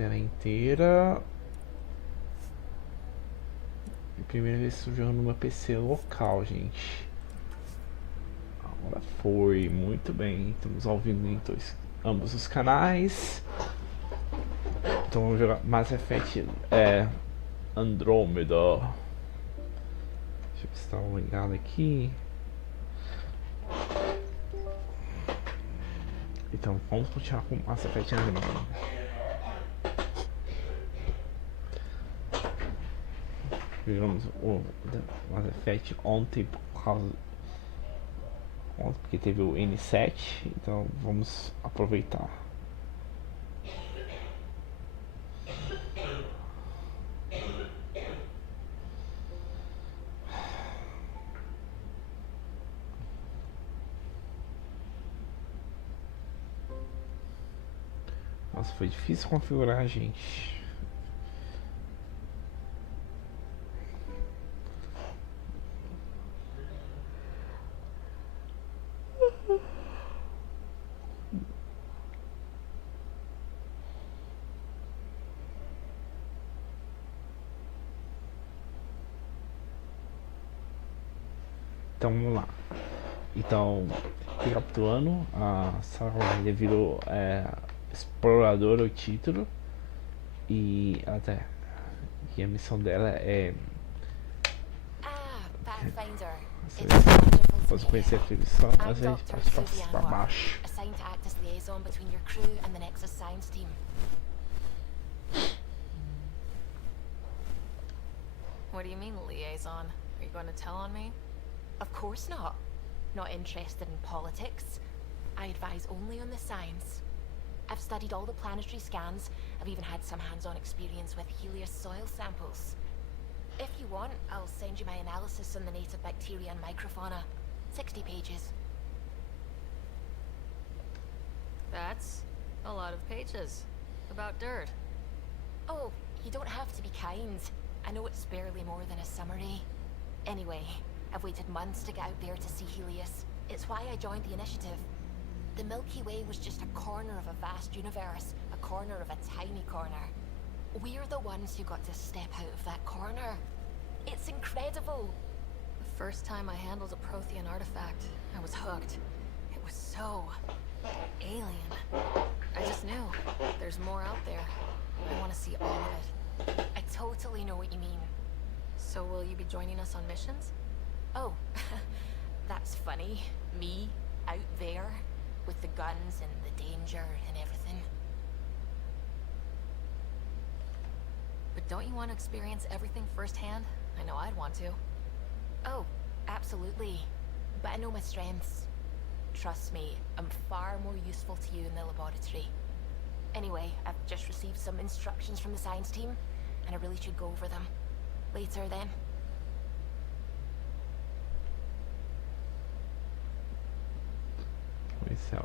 tela inteira. Primeira vez que estou jogando no meu PC local, gente. Agora foi, muito bem. Estamos ao vivo em ambos os canais. Então vamos jogar Mass Effect Andromeda. Deixa eu ver se está ligado aqui. Então vamos continuar com Mass Effect Andromeda. Jogamos o Mass Effect ontem porque teve o N7, então vamos aproveitar. Nossa, foi difícil configurar, gente. Então vamos lá. Então, recapitulando, a Sarah virou exploradora o título e a missão dela é você conhecer a atribuição, mas a gente passa para baixo. What do you mean, liaison? Are you going to tell on me? Of course not. Not interested in politics. I advise only on the science. I've studied all the planetary scans. I've even had some hands-on experience with Helios soil samples. If you want, I'll send you my analysis on the native bacteria and microfauna. 60 pages. That's a lot of pages. About dirt. Oh, you don't have to be kind. I know it's barely more than a summary. Anyway, I've waited months to get out there to see Helios. It's why I joined the initiative. The Milky Way was just a corner of a vast universe, a corner of a tiny corner. We're the ones who got to step out of that corner. It's incredible. The first time I handled a Prothean artifact, I was hooked. It was so alien. I just knew there's more out there. I want to see all of it. I totally know what you mean. So will you be joining us on missions? Oh, that's funny. Me, out there, with the guns and the danger and everything. But don't you want to experience everything firsthand? I know I'd want to. Oh, absolutely. But I know my strengths. Trust me, I'm far more useful to you in the laboratory. Anyway, I've just received some instructions from the science team, and I really should go over them. Later, then.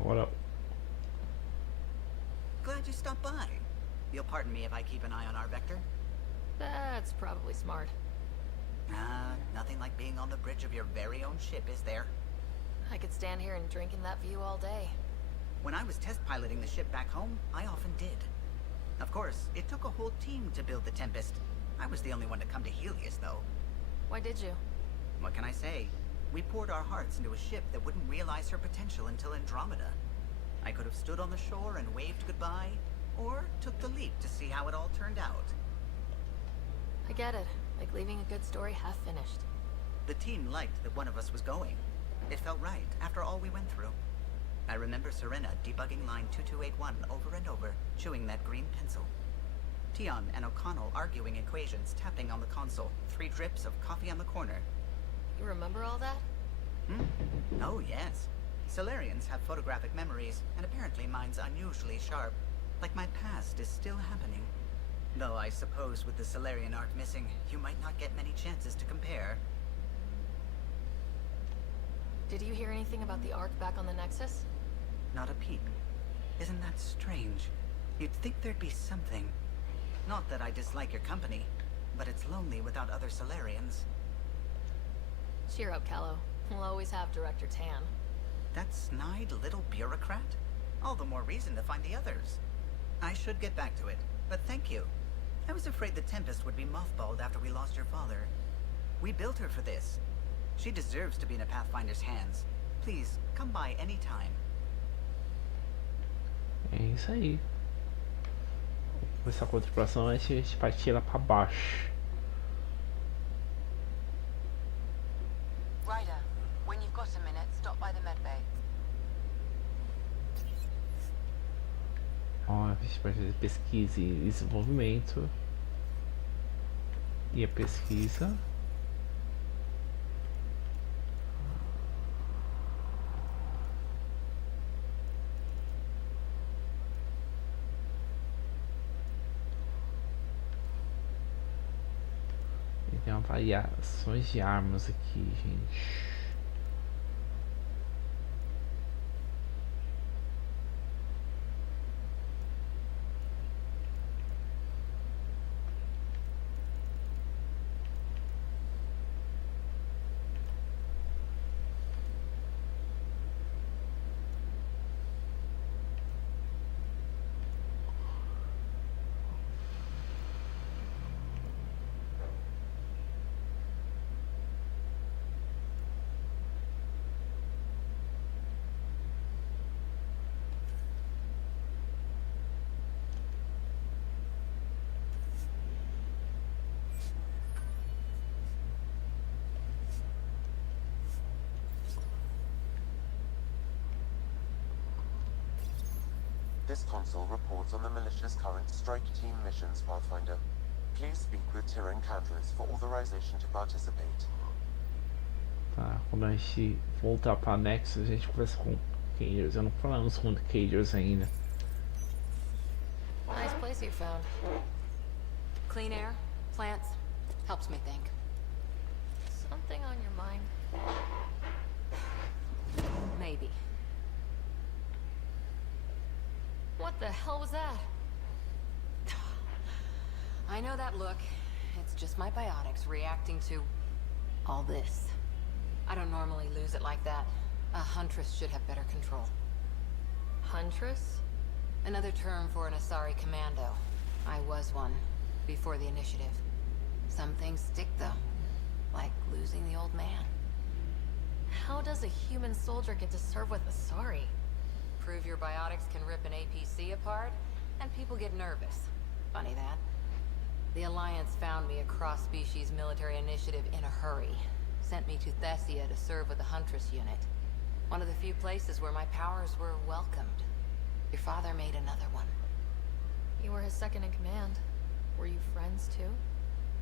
What up? Glad you stopped by. You'll pardon me if I keep an eye on our vector? That's probably smart. Nothing like being on the bridge of your very own ship, is there? I could stand here and drink in that view all day. When I was test piloting the ship back home, I often did. Of course, it took a whole team to build the Tempest. I was the only one to come to Helios, though. Why did you? What can I say? We poured our hearts into a ship that wouldn't realize her potential until Andromeda. I could have stood on the shore and waved goodbye, or took the leap to see how it all turned out. I get it. Like leaving a good story half finished. The team liked that one of us was going. It felt right, after all we went through. I remember Serena debugging line 2281 over and over, chewing that green pencil. Tion and O'Connell arguing equations, tapping on the console, 3 drips of coffee on the corner. You remember all that? Oh, yes. Solarians have photographic memories, and apparently mine's unusually sharp. Like my past is still happening. Though I suppose with the Solarian arc missing, you might not get many chances to compare. Did you hear anything about the Ark back on the Nexus? Not a peep. Isn't that strange? You'd think there'd be something. Not that I dislike your company, but it's lonely without other Solarians. Cheer up, Callow. We'll always have Director Tan. That snide little bureaucrat? All the more reason to find the others. I should get back to it. but thank you. I was afraid the Tempest would be mothballed after we lost your father. We built her for this. She deserves to be in a Pathfinder's hands. Please, come by any time. É isso aí. Vou começar com a tripulação antes de a gente partir lá pra baixo. Ryder, when you've got a minute, stop by the medbay. Ó, a gente vai fazer pesquisa e desenvolvimento. E a pesquisa. E tem uma variações de armas aqui, gente. This console reports on the militia's current strike team missions, Pathfinder. Please speak with Tyrion Candrus for authorization to participate. Tá, quando a gente voltar pra Nexus, a gente conversa com Cagers. Eu não falamos com Cagers ainda. Nice place you found. Clean air, plants, helps me think. Something on your mind? Maybe. What the hell was that? I know that look. It's just my biotics reacting to all this. I don't normally lose it like that. A huntress should have better control. Huntress? Another term for an Asari commando. I was one, before the initiative. Some things stick though, like losing the old man. How does a human soldier get to serve with Asari? Prove your biotics can rip an APC apart, and people get nervous. Funny that. The Alliance found me a cross-species military initiative in a hurry. Sent me to Thessia to serve with the Huntress unit. One of the few places where my powers were welcomed. Your father made another one. You were his second in command. Were you friends too?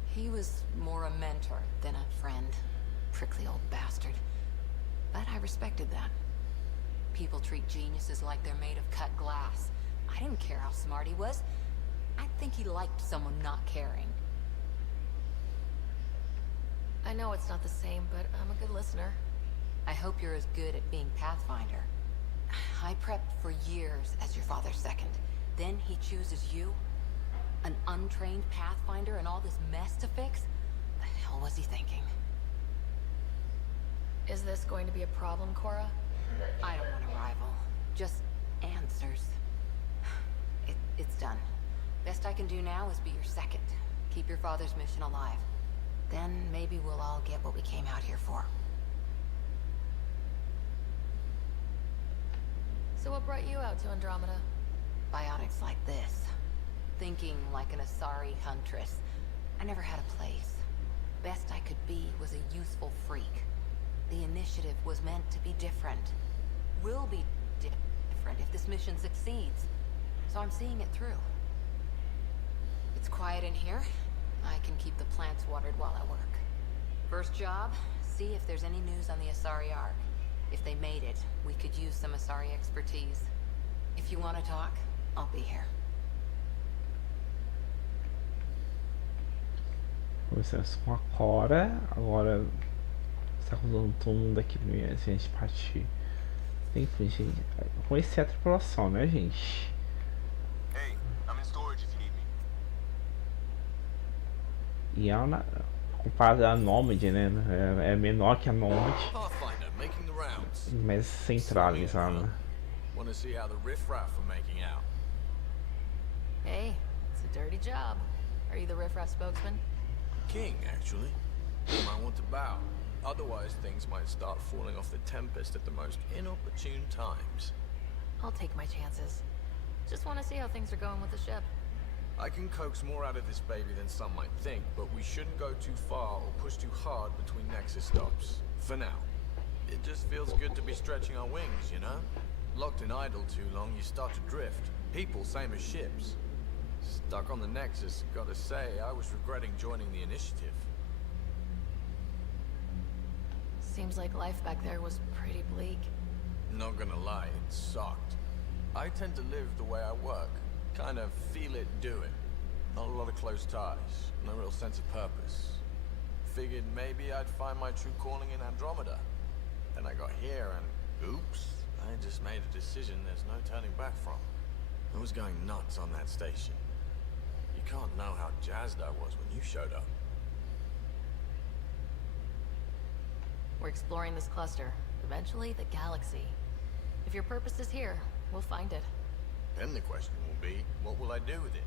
He was more a mentor than a friend. Prickly old bastard. But I respected that. People treat geniuses like they're made of cut glass. I didn't care how smart he was. I think he liked someone not caring. I know it's not the same, but I'm a good listener. I hope you're as good at being Pathfinder. I prepped for years as your father's second. Then he chooses you? An untrained Pathfinder and all this mess to fix? The hell was he thinking? Is this going to be a problem, Cora? I don't want a rival. Just answers. It's done. Best I can do now is be your second. Keep your father's mission alive. Then maybe we'll all get what we came out here for. So what brought you out to Andromeda? Biotics like this. Thinking like an Asari huntress. I never had a place. Best I could be was a useful freak. The initiative was meant to be different. Will be different if this mission succeeds. So I'm seeing it through. It's quiet in here. I can keep the plants watered while I work. First job, see if there's any news on the Asari Ark. If they made it, we could use some Asari expertise. If you want to talk, I'll be here. Começamos com a Cora. Agora está usando todo mundo aqui primeiro antes de a gente partir. Tem que gente, conhecer a tripulação, né, gente? Hey, I'm in storage if you need me. E é uma, comparada à Nômade, né? É menor que a Nômade, Pathfinder making the rounds. mas centralizada. Want to see how the riffraff are making out? Hey, it's a Dirty job. Are you the riffraff spokesman? King, actually. You might want to bow. Otherwise, things might start falling off the Tempest at the most inopportune times. I'll take my chances. Just want to see how things are going with the ship. I can coax more out of this baby than some might think, but we shouldn't go too far or push too hard between Nexus stops. For now. It just feels good to be stretching our wings, you know? Locked in idle too long, you start to drift. People, same as ships. Stuck on the Nexus, gotta say, I was regretting joining the initiative. Seems like life back there was pretty bleak. Not gonna lie, it sucked. I tend to live the way I work. Kind of feel it, do it. Not a lot of close ties, no real sense of purpose. Figured maybe I'd find my true calling in Andromeda. Then I got here and, oops, I just made a decision there's no turning back from. I was going nuts on that station. You can't know how jazzed I was when you showed up. We're exploring this cluster, eventually the galaxy. If your purpose is here, we'll find it. Then the question will be, what will I do with it?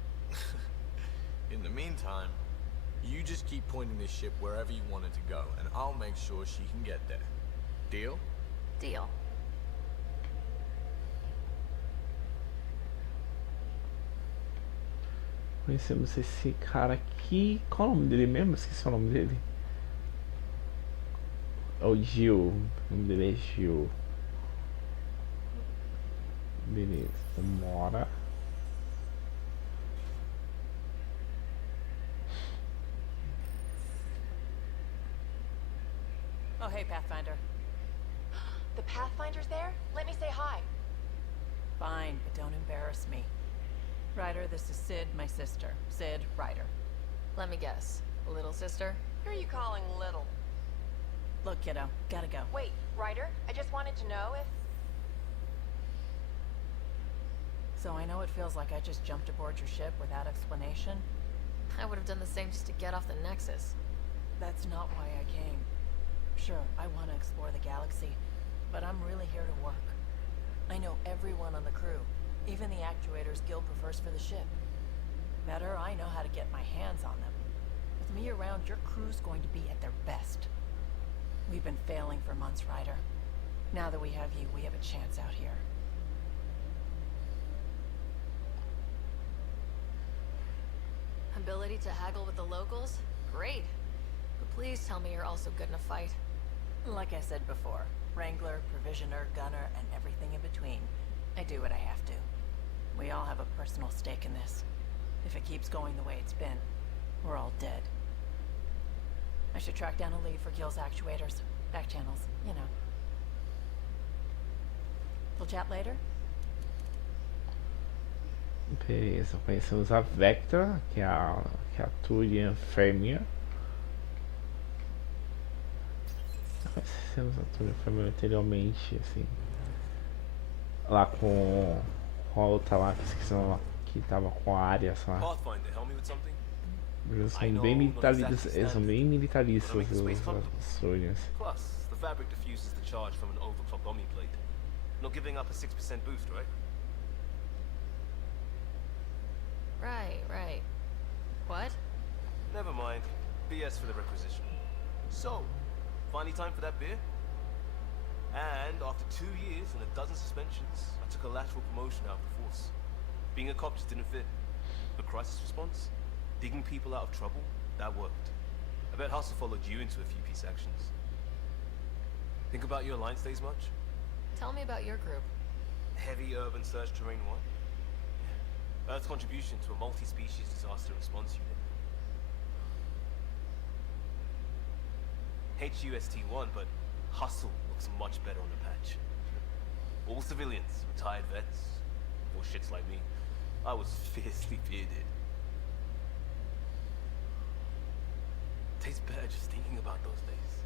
In the meantime, you just keep pointing this ship wherever you want it to go, and I'll make sure she can get there. Deal? Deal. Conhecemos esse cara aqui. Qual é o nome dele mesmo? Esqueci o nome dele. É o Gil. O nome dele é Gil. Beleza, demora. Oh, hey, Pathfinder. The Pathfinder's there? Let me say hi. Fine, but don't embarrass me. Ryder, this is Sid, my sister. Sid, Ryder. Let me guess. Little sister? Who are you calling little? Look, kiddo, gotta go. Wait, Ryder, I just wanted to know if... So I know it feels like I just jumped aboard your ship without explanation. I would have done the same just to get off the Nexus. That's not why I came. Sure, I want to explore the galaxy, but I'm really here to work. I know everyone on the crew. Even the actuators Guild prefers for the ship. Better, I know how to get my hands on them. With me around, your crew's going to be at their best. We've been failing for months, Ryder. Now that we have you, we have a chance out here. Ability to haggle with the locals? Great. But please tell me you're also good in a fight. Like I said before, Wrangler, Provisioner, Gunner, and everything in between. I do what I have to. We all have a personal stake in this. If it keeps going the way it's been, we're all dead. I should track down a lead for Gil's actuators. Back channels, you know. We'll chat later? Beleza, conhecemos a Vectra, que é a Turian Fermier. Conhecemos a Turian Fermier anteriormente, assim. Lá com a outra lá, que esqueci o nome, que tava com a área, sei lá. Pathfinder, help me with something? Eles são bem militaristas, os Turians. Plus, the fabric diffuses the charge from an overclocked Omni blade. Not giving up a 6% boost, right? Right. What? Never mind. BS for the requisition. So, finally time for that beer? And after 2 years and a dozen suspensions, I took a lateral promotion out of the force. Being a cop just didn't fit. But crisis response? Digging people out of trouble? That worked. I bet Hustle followed you into a few peace actions. Think about your alliance days much? Tell me about your group. Heavy urban search terrain 1? Earth's contribution to a multi-species disaster response unit. HUST-1, but Hustle looks much better on the patch. All civilians, retired vets, or shits like me. I was fiercely bearded. Tastes better just thinking about those days.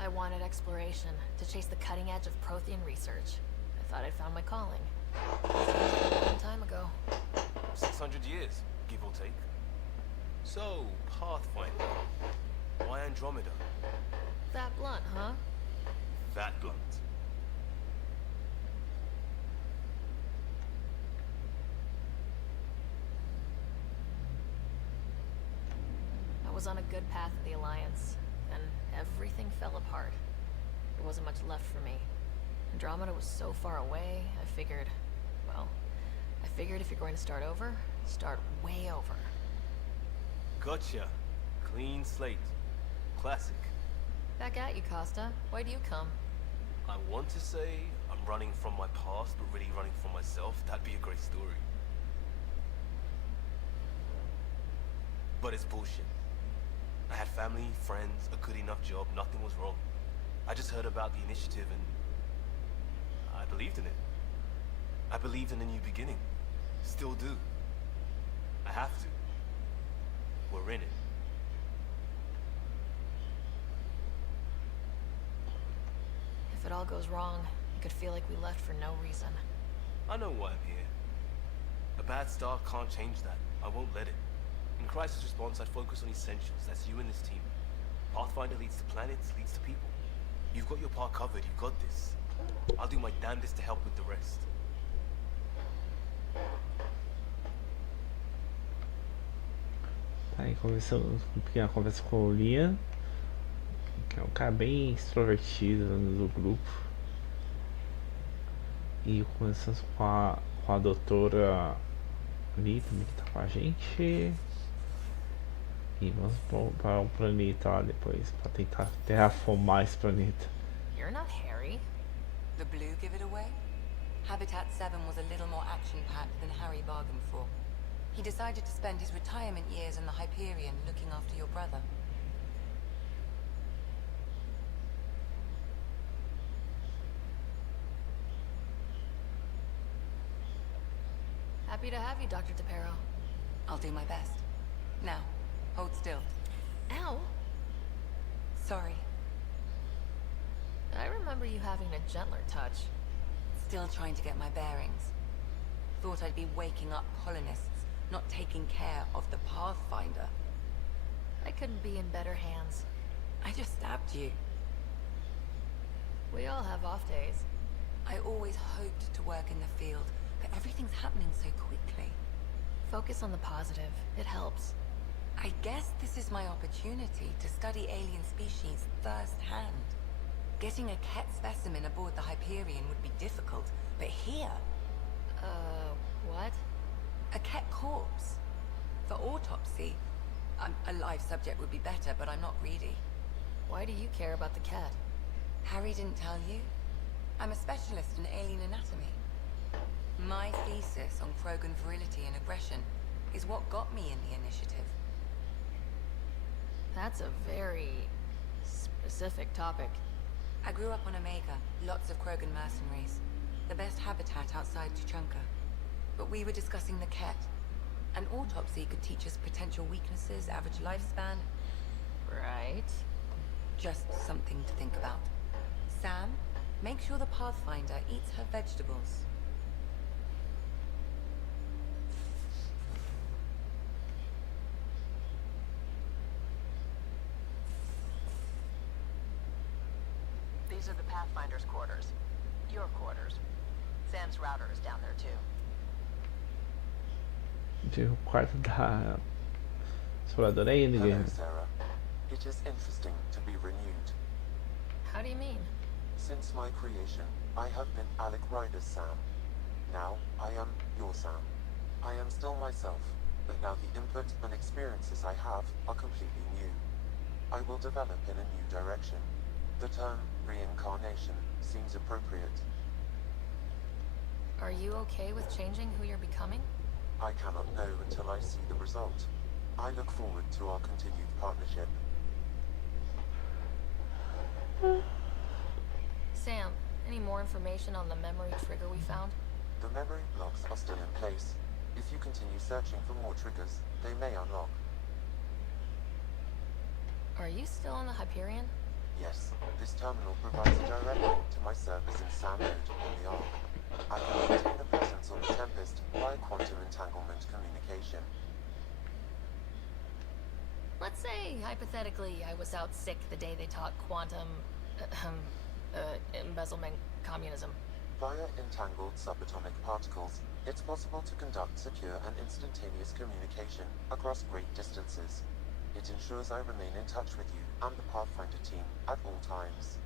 I wanted exploration, to chase the cutting edge of Prothean research. I thought I'd found my calling. Seems like a long time ago. 600 years, give or take. So, Pathfinder. Why Andromeda? That blunt, huh? That blunt. was on a good path in the Alliance, then everything fell apart. There wasn't much left for me. Andromeda was so far away, I figured if you're going to start over, start way over. Gotcha. Clean slate. Classic. Back at you, Costa. Why do you come? I want to say I'm running from my past, but really running from myself. That'd be a great story. But it's bullshit. I had family, friends, a good enough job, nothing was wrong. I just heard about the initiative and I believed in it. I believed in a new beginning. Still do. I have to. We're in it. If it all goes wrong, it could feel like we left for no reason. I know why I'm here. A bad start can't change that. I won't let it. In crisis response, I'd focus on essentials. That's you and this team. Pathfinder leads to planets, leads to people. You've got your part covered. You've got this. I'll do my damnedest to help with the rest. Tá aí conversando, pequena conversa com o Liam, que é um cara bem extrovertido do grupo. E conversando com a doutora ali também que tá com a gente. E vamos para um planeta lá depois, para tentar terraformar esse planeta. You're not Harry. The blue give it away? Habitat 7 was a little more action-packed than Harry bargained for. He decided to spend his retirement years in the Hyperion looking after your brother. Happy to have you, Dr. DePero. I'll do my best. Now, hold still. Ow! Sorry. I remember you having a gentler touch. Still trying to get my bearings. Thought I'd be waking up colonists, not taking care of the Pathfinder. I couldn't be in better hands. I just stabbed you. We all have off days. I always hoped to work in the field, but everything's happening so quickly. Focus on the positive. It helps. I guess this is my opportunity to study alien species firsthand. Getting a Ket specimen aboard the Hyperion would be difficult, but here... What? A Ket corpse. For autopsy. A live subject would be better, but I'm not greedy. Why do you care about the cat? Harry didn't tell you? I'm a specialist in alien anatomy. My thesis on Krogan virility and aggression is what got me in the initiative. That's a very specific topic. I grew up on Omega, lots of Krogan mercenaries. The best habitat outside Tuchanka. But we were discussing the Ket. An autopsy could teach us potential weaknesses, average lifespan. Right. Just something to think about. Sam, make sure the Pathfinder eats her vegetables. These are the Pathfinder's quarters. Your quarters. Sam's router is down there too. O quarto da exploradora aí, Hello, ninguém. Sarah. It is interesting to be renewed. How do you mean? Since my creation, I have been Alec Ryder's Sam. Now, I am your Sam. I am still myself, but now the input and experiences I have are completely new. I will develop in a new direction. The term reincarnation seems appropriate. Are you okay with changing who you're becoming? I cannot know until I see the result. I look forward to our continued partnership. Sam, any more information on the memory trigger we found? The memory blocks are still in place. If you continue searching for more triggers, they may unlock. Are you still on the Hyperion? Yes, this terminal provides a direct link to my servers in Sam Node on the Ark. I can maintain a presence on the Tempest via quantum entanglement communication. Let's say, hypothetically, I was out sick the day they taught quantum... embezzlement communism. Via entangled subatomic particles, it's possible to conduct secure and instantaneous communication across great distances. It ensures I remain in touch with you and the Pathfinder team at all times.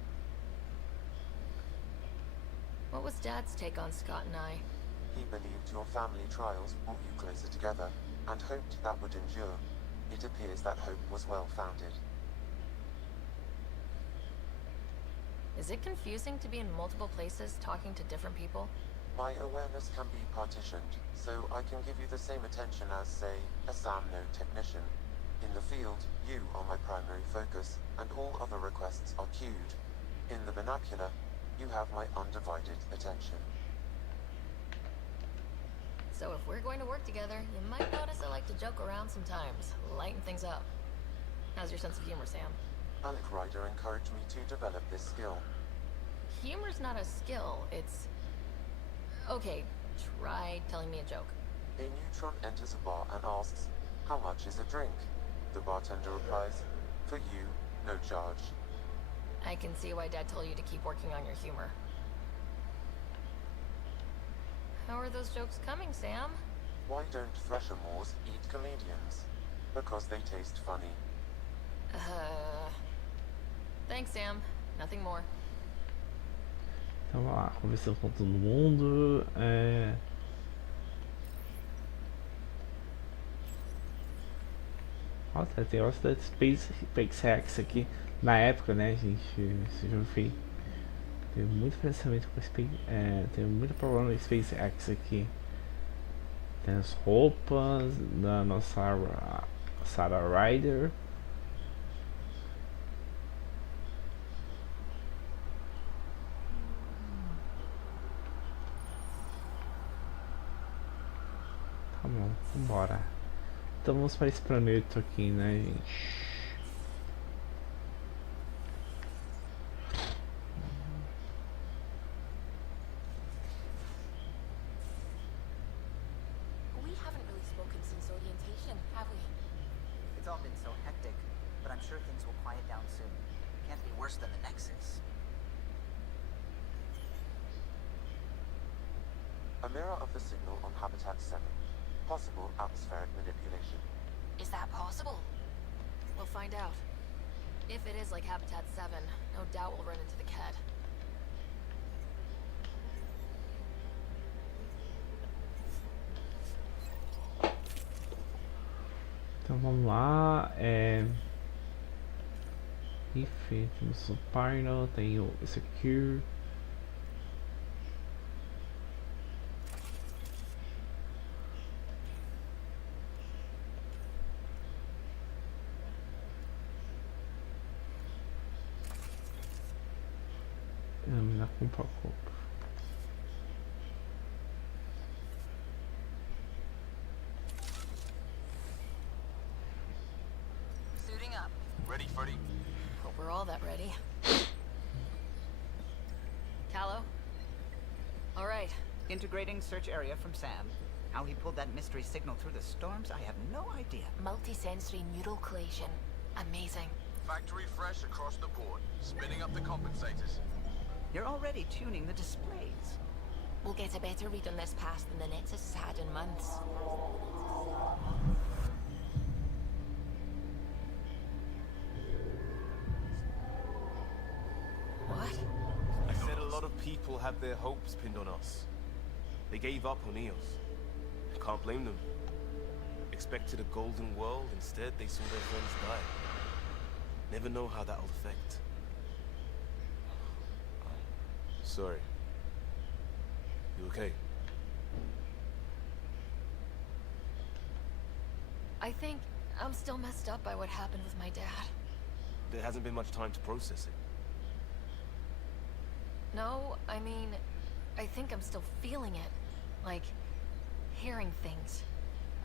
What was Dad's take on Scott and I? He believed your family trials brought you closer together, and hoped that would endure. It appears that hope was well-founded. Is it confusing to be in multiple places talking to different people? My awareness can be partitioned, so I can give you the same attention as, say, a SAM node technician. In the field, you are my primary focus, and all other requests are queued. In the vernacular, you have my undivided attention. So if we're going to work together, you might notice I like to joke around sometimes, lighten things up. How's your sense of humor, Sam? Alec Ryder encouraged me to develop this skill. Humor's not a skill, it's... Okay, try telling me a joke. A neutron enters a bar and asks, "How much is a drink?" The bartender replies, "For you, no charge." I can see why Dad told you to keep working on your humor. How are those jokes coming, Sam? Why don't Threshermoors eat comedians? Because they taste funny. Thanks, Sam. Nothing more. Então vamos lá, conversando com todo mundo. Nossa, tem negócio da SpaceX aqui. Na época, né, gente, esse jogo foi... Teve muito financiamento com teve muito problema com SpaceX aqui. Tem as roupas da nossa Sarah Ryder. Tá bom, vambora. Então vamos para esse planeta aqui, né, gente? We haven't really spoken since orientation, have we? It's all been so hectic, but I'm sure things will quiet down soon. Can't be worse than the Nexus. A mirror of the signal on Habitat 7. Possible atmospheric manipulation. Is that possible? We'll find out. If it is like Habitat 7, no doubt we'll run into the Cat. Então vamos lá. If temos o Final, tem o Secure. Me dá comprar o corpo. Suiting up. Ready, Freddy? Hope we're all that ready. Callow? All right. Integrating search area from Sam. How he pulled that mystery signal through the storms, I have no idea. Multisensory neural collation. Amazing. Factory fresh across the board. Spinning up the compensators. You're already tuning the displays. We'll get a better read on this pass than the Nexus has had in months. What? I said a lot of people have their hopes pinned on us. They gave up on Eos. Can't blame them. Expected a golden world, instead they saw their friends die. Never know how that'll affect. Sorry. You okay? I think I'm still messed up by what happened with my dad. There hasn't been much time to process it. No, I mean, I think I'm still feeling it. Like, hearing things.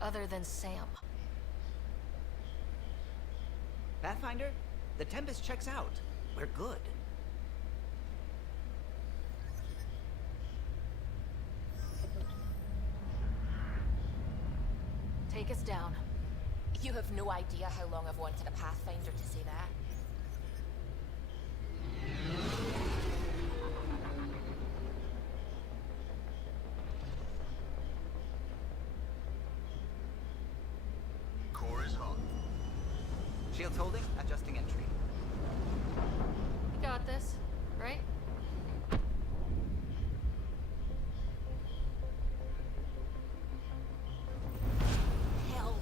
Other than Sam. Pathfinder, the Tempest checks out. We're good. Take us down. You have no idea how long I've wanted a Pathfinder to say that. Core is hot. Shields holding, adjusting entry. You got this, right? Hell.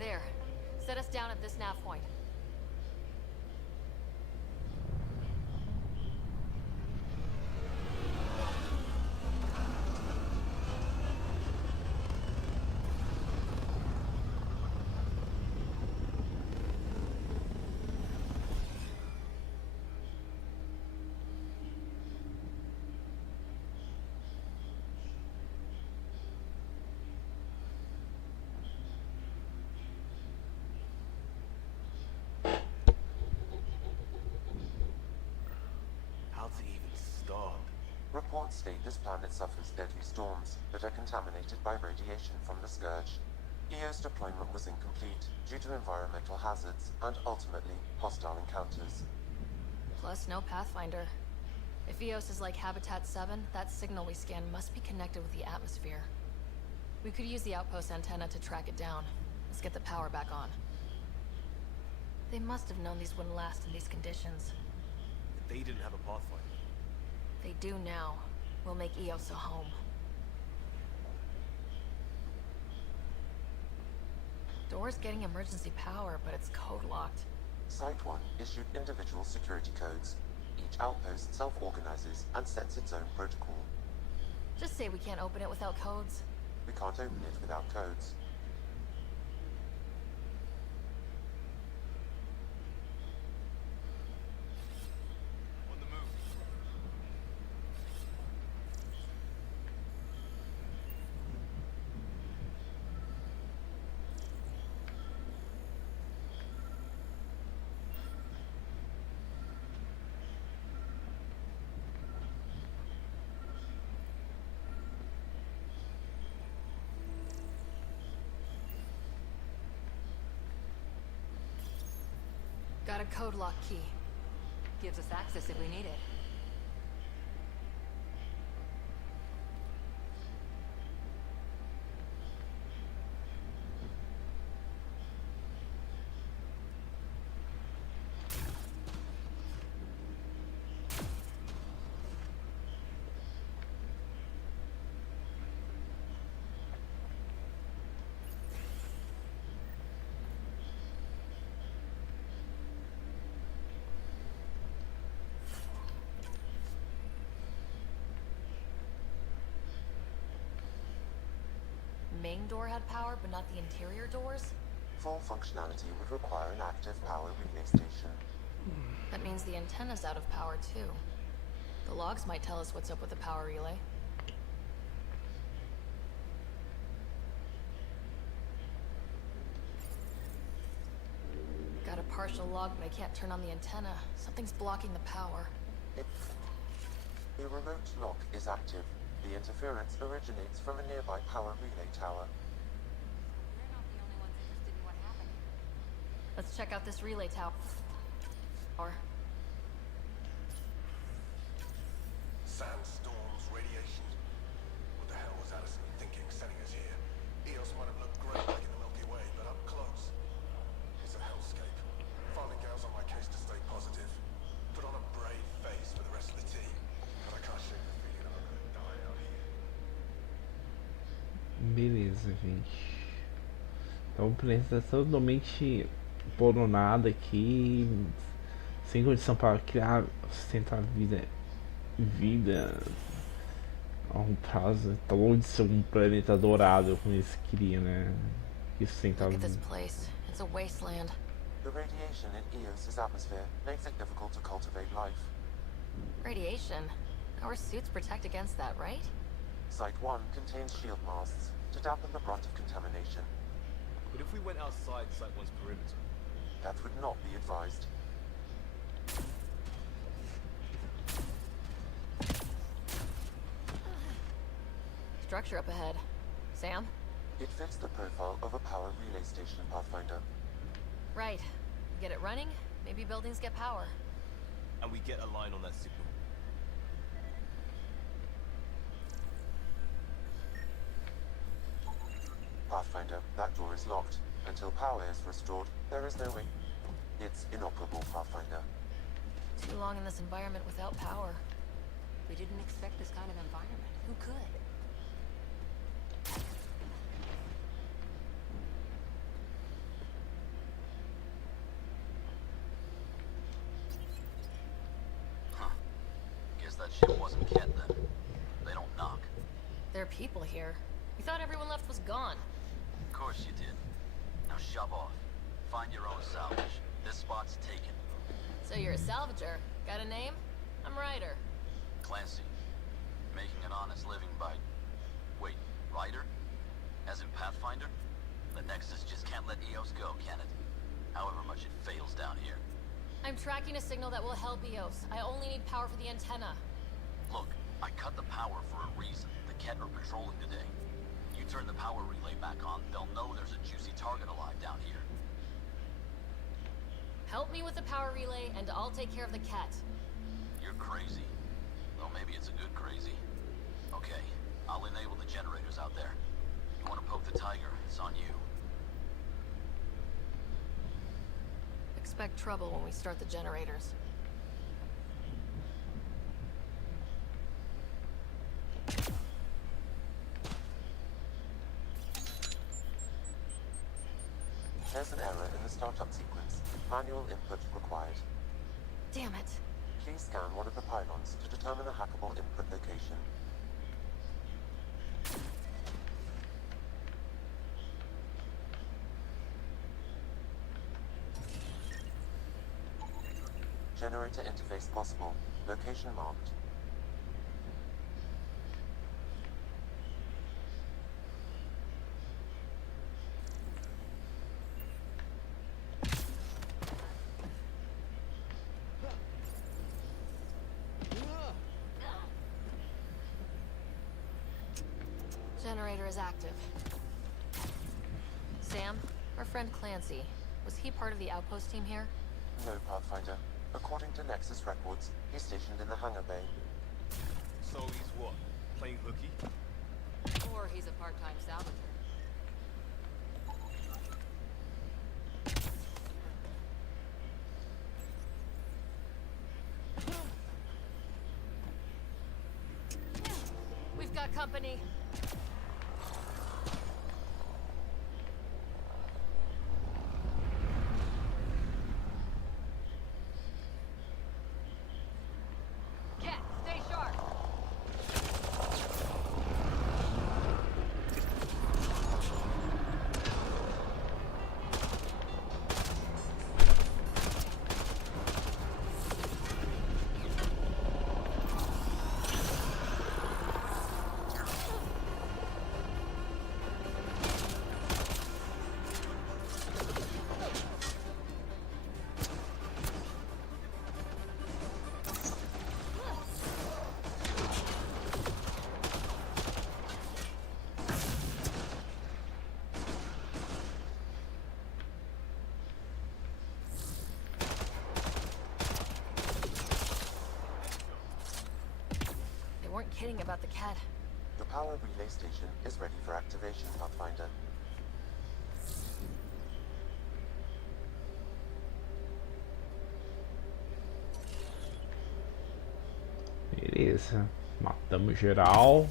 There. Set us down at this nav point. How to even start? Reports state this planet suffers deadly storms that are contaminated by radiation from the Scourge. EO's deployment was incomplete due to environmental hazards and ultimately hostile encounters. Plus, no Pathfinder. If Eos is like Habitat 7, that signal we scan must be connected with the atmosphere. We could use the outpost antenna to track it down. Let's get the power back on. They must have known these wouldn't last in these conditions. They didn't have a Pathfinder. They do now. We'll make Eos a home. Door's getting emergency power, but it's code-locked. Site 1 issued individual security codes. Each outpost self-organizes and sets its own protocol. Just say we can't open it without codes. We can't open it without codes. On the move. Got a code lock key. Gives us access if we need it. Main door had power, but not the interior doors? Full functionality would require an active power relay station. That means the antenna's out of power, too. The logs might tell us what's up with the power relay. Got a partial log, but I can't turn on the antenna. Something's blocking the power. The remote lock is active. The interference originates from a nearby power relay tower. We're not the only ones interested in what happened. Let's check out this relay tower. Sandstorms, radiation. What the hell was Allison thinking sending us here? Eos might have looked great back in the Milky Way, but up close, it's a hellscape. Finally Gal's on my case to stay positive. Put on a brave face for the rest of the team. But I can't shake the feeling that I'm gonna die out here. Beleza, gente. Então o planeta tá totalmente boronado aqui, sem condição para criar, sustentar vida a um prazo. Tá longe de ser um planeta dourado como eles queriam, né? Que sustentava Look at this vida. place. It's a wasteland. The radiation in Eos's atmosphere makes it difficult to cultivate life. Radiation? Our suits protect against that, right? Site 1 contains shield masts to dampen the brunt of contamination. But if we went outside Site 1's perimeter, That would not be advised. Structure up ahead. Sam? It fits the profile of a power relay station, Pathfinder. Right. Get it running, maybe buildings get power. and we get a line on that signal. Pathfinder, that door is locked. Until power is restored, there is no way. It's inoperable, Pathfinder. Too long in this environment without power. We didn't expect this kind of environment. Who could? Guess that ship wasn't Kent then. They don't knock. There are people here. We thought everyone left was gone. Of course you did. Now shove off. Find your own salvage. This spot's taken. So you're a salvager. Got a name? I'm Ryder. Clancy. Making an honest living by... Wait, Ryder? As in Pathfinder? The Nexus just can't let Eos go, can it? However much it fails down here. I'm tracking a signal that will help Eos. I only need power for the antenna. Look, I cut the power for a reason. The Ket are patrolling today. You turn the power relay back on, they'll know there's a juicy target alive down here. Help me with the power relay, and I'll take care of the cat. You're crazy. Well, maybe it's a good crazy. Okay, I'll enable the generators out there. You want to poke the tiger, it's on you. Expect trouble when we start the generators. There's an error in the startup sequence. Manual input required. Damn it. Please scan one of the pylons to determine the hackable input location. Generator interface possible. Location marked. Generator is active. Sam, our friend Clancy, was he part of the outpost team here? No, Pathfinder. According to Nexus records, he's stationed in the hangar bay. So he's what? Playing hooky? Or he's a part-time salvager. We've got company. Cat, stay sharp. They weren't kidding about the cat. The power relay station is ready for activation, Pathfinder. Beleza, matamos geral.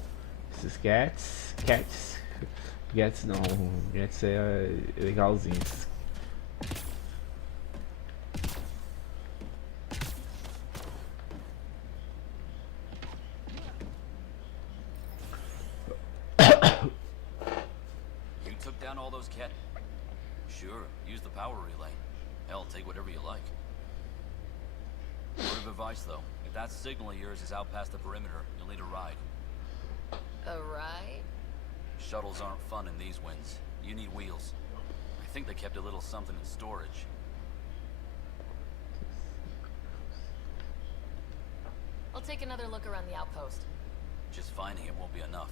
Esses cats. Cats não, cats é legalzinhos. You took down all those Ket? Sure, use the power relay. Hell, take whatever you like. Word of advice, though. If that signal of yours is out past the perimeter, you'll need a ride. A ride? Shuttles aren't fun in these winds. You need wheels. I think they kept a little something in storage. I'll take another look around the outpost. Just finding it won't be enough.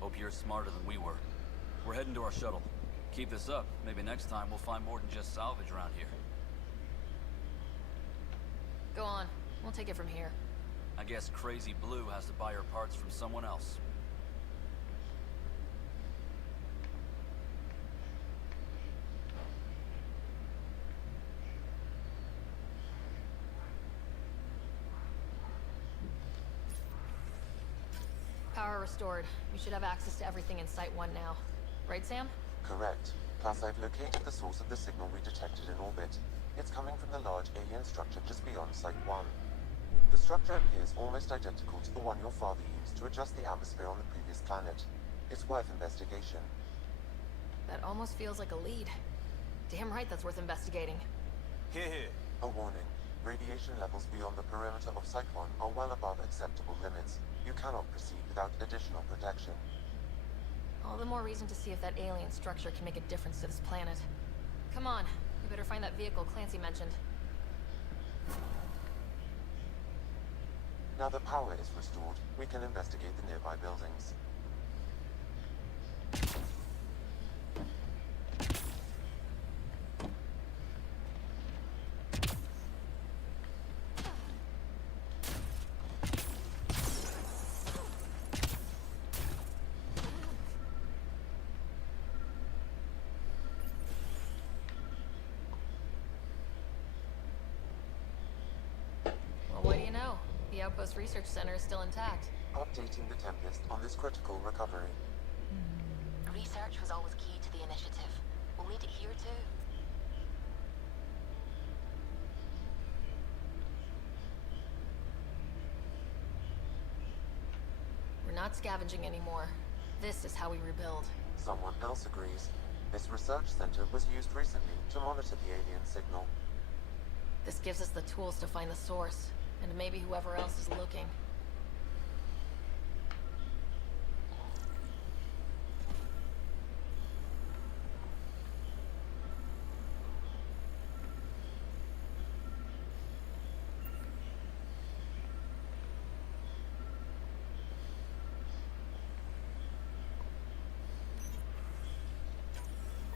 Hope you're smarter than we were. We're heading to our shuttle. Keep this up. Maybe next time we'll find more than just salvage around here. Go on. We'll take it from here. I guess Crazy Blue has to buy her parts from someone else. Power restored. We should have access to everything in Site 1 now. Right, Sam? Correct. Plus, I've located the source of the signal we detected in orbit. It's coming from the large alien structure just beyond Site 1. The structure appears almost identical to the one your father used to adjust the atmosphere on the previous planet. It's worth investigation. That almost feels like a lead. Damn right that's worth investigating. Here, here. A warning. Radiation levels beyond the perimeter of Site 1 are well above acceptable limits. You cannot proceed without additional protection. All the more reason to see if that alien structure can make a difference to this planet. Come on, we better find that vehicle Clancy mentioned. Now that power is restored, we can investigate the nearby buildings. Well, what do you know? The Outpost Research Center is still intact. Updating the Tempest on this critical recovery. Research was always key to the initiative. We'll need it here too. We're not scavenging anymore. This is how we rebuild. Someone else agrees. This research center was used recently to monitor the alien signal. This gives us the tools to find the source, and maybe whoever else is looking.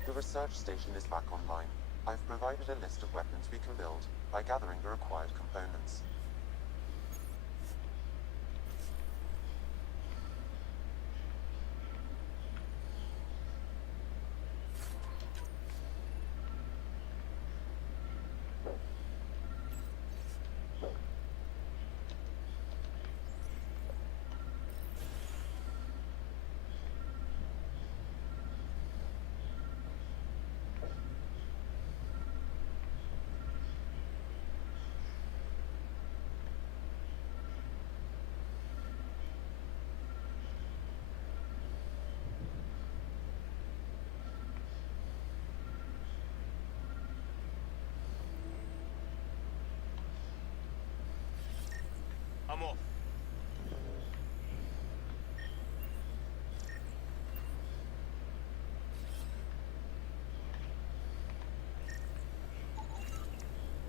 The research station is back online. I've provided a list of weapons we can build by gathering the required components. I'm off.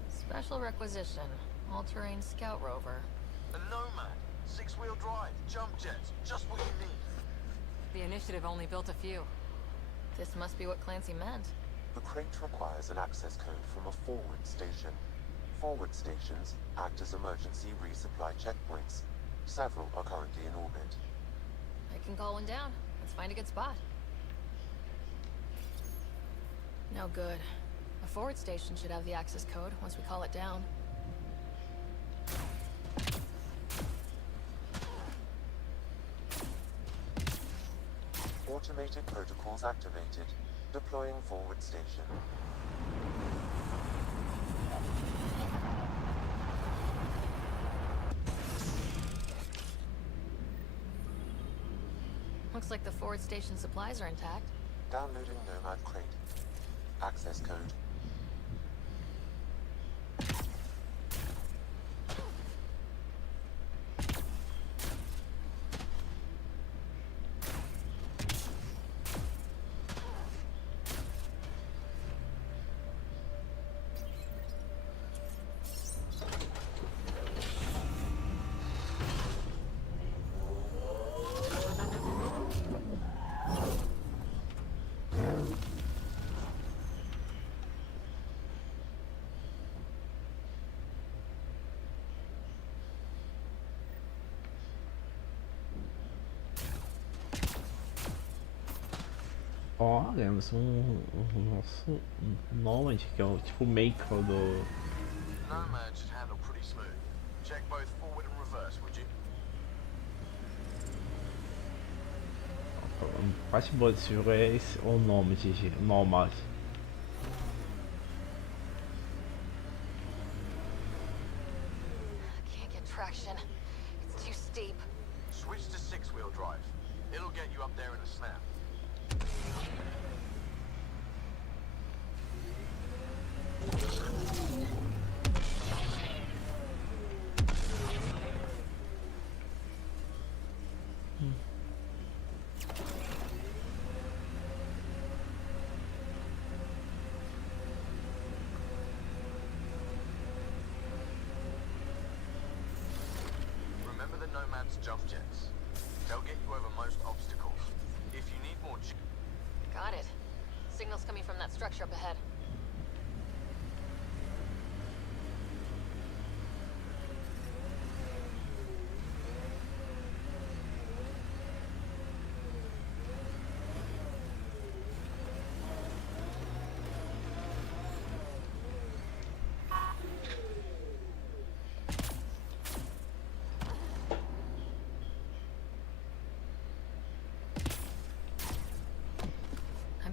Special requisition. All-terrain scout rover. A Nomad, 6-wheel drive, jump jets, just what you need. The initiative only built a few. This must be what Clancy meant. The crate requires an access code from a forward station. Forward stations act as emergency resupply checkpoints. Several are currently in orbit. I can call one down. Let's find a good spot. No good. A forward station should have the access code once we call it down. Automated protocols activated. Deploying forward station. Looks like the forward station supplies are intact. Downloading Nomad crate. Access code. Ó, ganhamos nosso Nomad, que é o tipo maker do... Nomad should handle pretty smooth. Check both forward and reverse, would you? A parte boa desse jogo é o nome, GG, Nomad. Can't get traction. It's too steep. Switch to six-wheel drive. It'll get you up there in a snap. Remember the Nomad's jump jets. They'll get you over most obstacles. If you need more Got it. Signal's coming from that structure up ahead.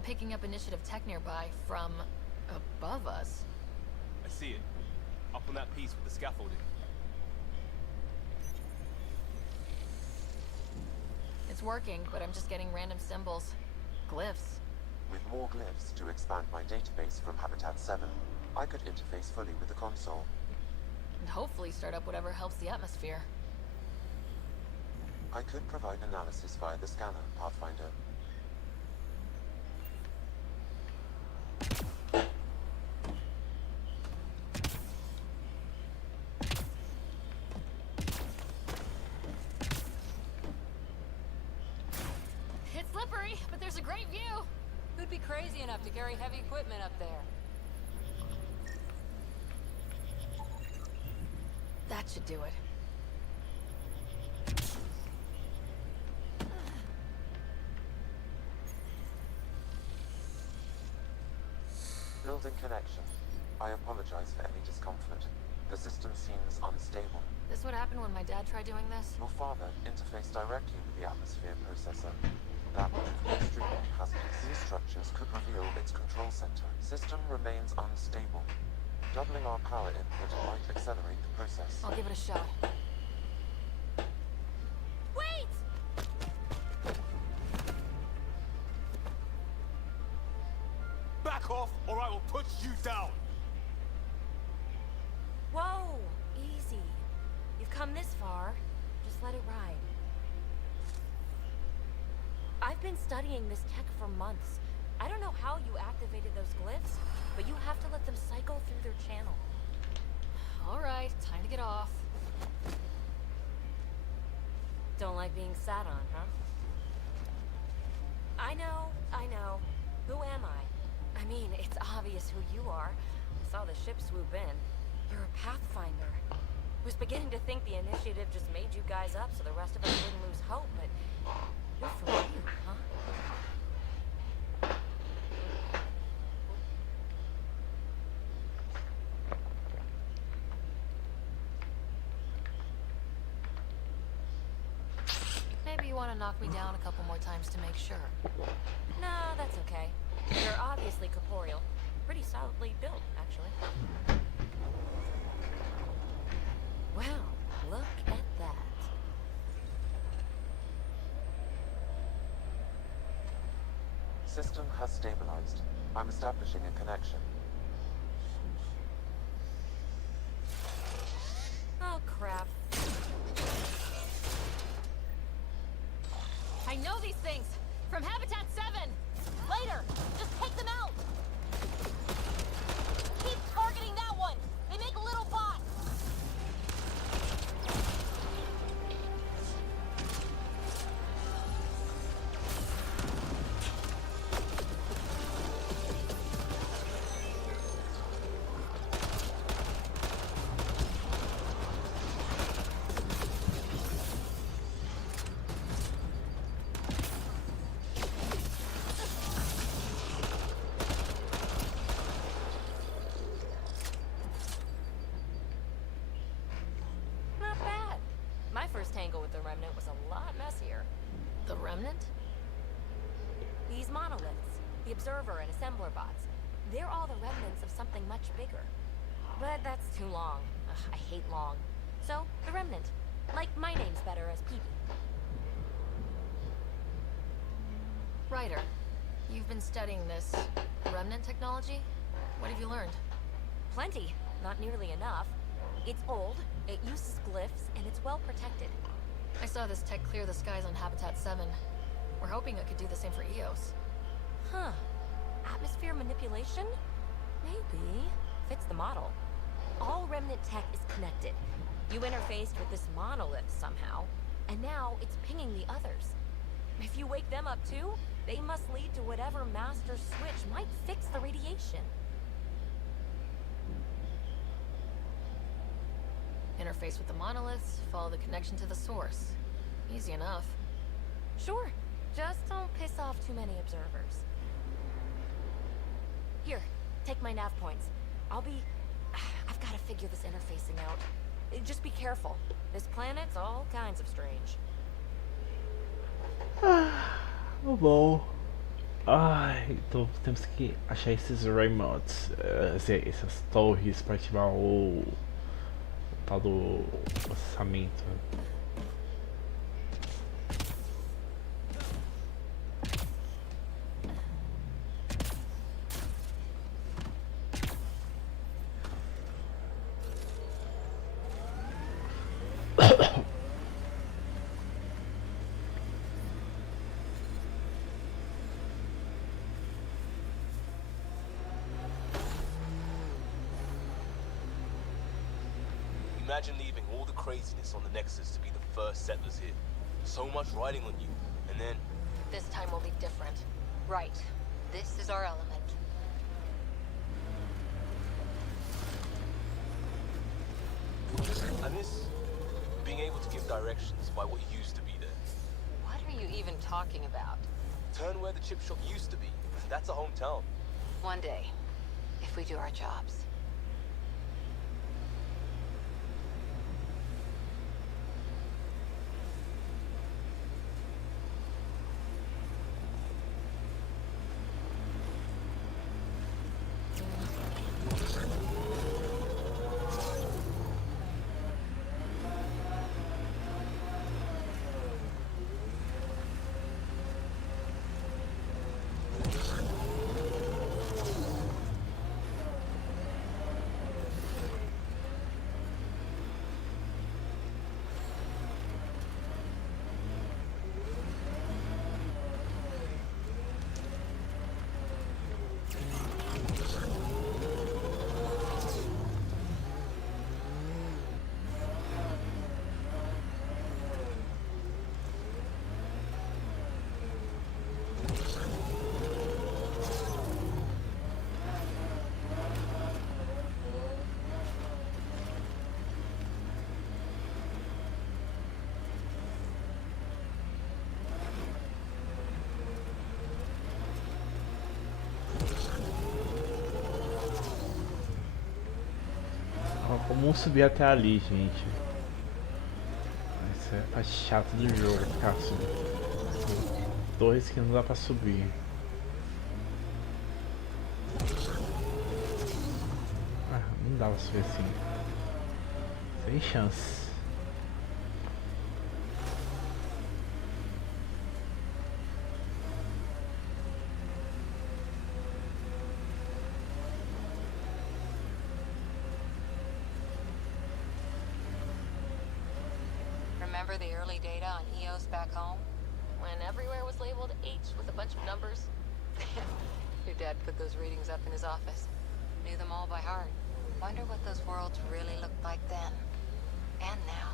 Picking up initiative tech nearby from above us. I see it. Up on that piece with the scaffolding. It's working, but I'm just getting random symbols. Glyphs. With more glyphs to expand my database from Habitat 7, I could interface fully with the console. And hopefully start up whatever helps the atmosphere. I could provide analysis via the scanner, Pathfinder. It's slippery, but there's a great view. Who'd be crazy enough to carry heavy equipment up there? That should do it. Building connection. I apologize for any discomfort. The system seems unstable. This would happen when my dad tried doing this? Your father interfaced directly with the atmosphere processor. That move was extremely hazardous. These structures could reveal its control center. System remains unstable. Doubling our power input might accelerate the process. I'll give it a shot. Wait! Back off, or I will put you down! Whoa! Easy. You've come this far. Just let it ride. I've been studying this tech for months. I don't know how you activated those glyphs, but you have to let them cycle through their channel. All right, time to get off. Don't like being sat on, huh? I know. Who am I? I mean, it's obvious who you are. I saw the ship swoop in. You're a Pathfinder. Was beginning to think the initiative just made you guys up so the rest of us wouldn't lose hope, but you're for real, huh? Maybe you want to knock me down a couple more times to make sure. No, that's okay. You're obviously corporeal. Pretty solidly built, actually. Wow, look at that. System has stabilized. I'm establishing a connection. Oh, crap. I know these things! From Habitat 7! Later! Just take them out! Keep targeting that one! They make little bots! Not bad. My first tangle with the Remnant was a lot messier. The Remnant? These monoliths, the observer and assembler bots, they're all the remnants of something much bigger. But that's too long. Ugh, I hate long. So, the remnant. Like my name's better as Peepee. Ryder, you've been studying this remnant technology? What have you learned? Plenty. Not nearly enough. It's old, it uses glyphs, and it's well protected. I saw this tech clear the skies on Habitat 7. We're hoping it could do the same for EOS. Huh. Atmosphere manipulation? Maybe. Fits the model. All remnant tech is connected. You interfaced with this monolith somehow, and now it's pinging the others. If you wake them up too, they must lead to whatever master switch might fix the radiation. Interface with the monoliths, follow the connection to the source. Easy enough. Sure. Just don't piss off too many observers. Here, take my nav points. I've got to figure this interfacing out. Just be careful. This planet's all kinds of strange. Tá bom. Ai, então temos que achar esses remotes, essas torres para ativar o tal do processamento. Imagine leaving all the craziness on the Nexus to be the first settlers here. So much riding on you, and then... This time will be different. Right. This is our element. I miss being able to give directions by what used to be there. What are you even talking about? Turn where the chip shop used to be. That's a hometown. One day, if we do our jobs. Como subir até ali, gente? Isso é a parte chata do jogo, ficar subindo. Torres que não dá pra subir. Ah, não dá pra subir assim. Sem chance. Remember the early data on EOS back home? When everywhere was labeled H with a bunch of numbers. Your dad put those readings up in his office. Knew them all by heart. Wonder what those worlds really looked like then. And now.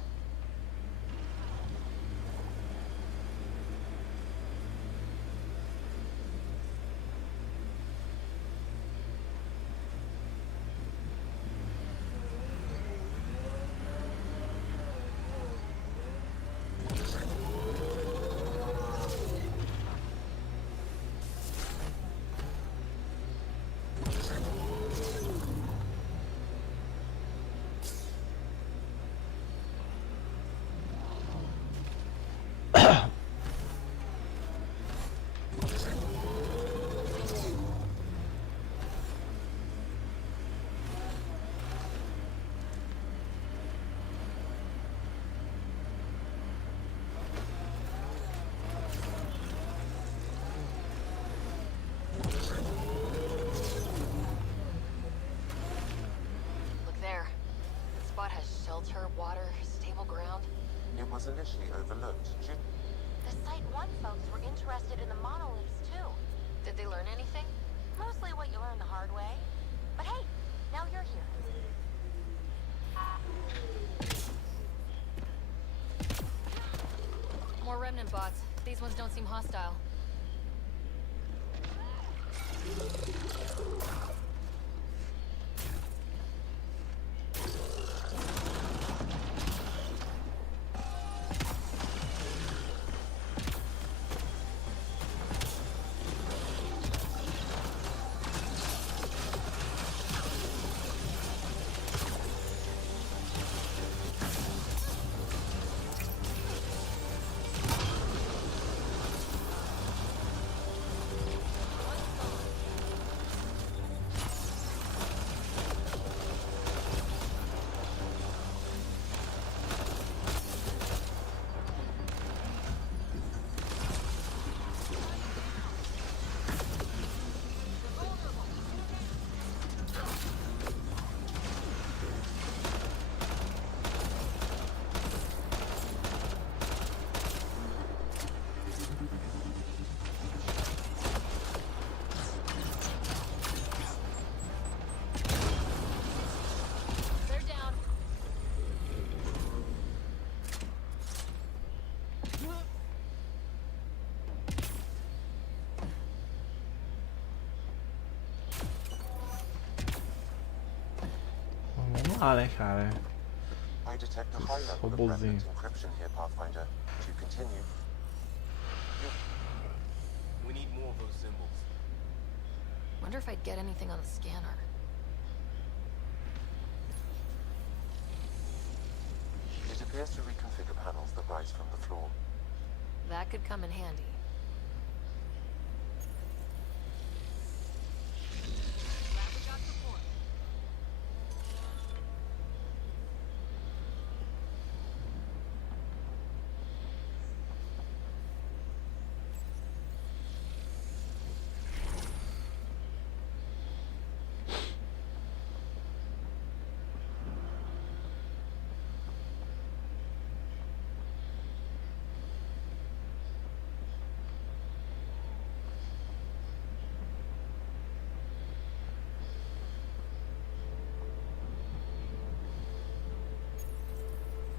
initially overlooked due. The Site 1 folks were interested in the monoliths too. Did they learn anything? Mostly what you learn the hard way. But hey, now you're here. More remnant bots. These ones don't seem hostile. Vamos lá, né, cara? I detect a high level of Robozinho. remnant encryption here, Pathfinder. To continue, We need more of those symbols. Wonder if I'd get anything on the scanner. it appears to reconfigure panels that rise from the floor. That could come in handy. Glad we got support.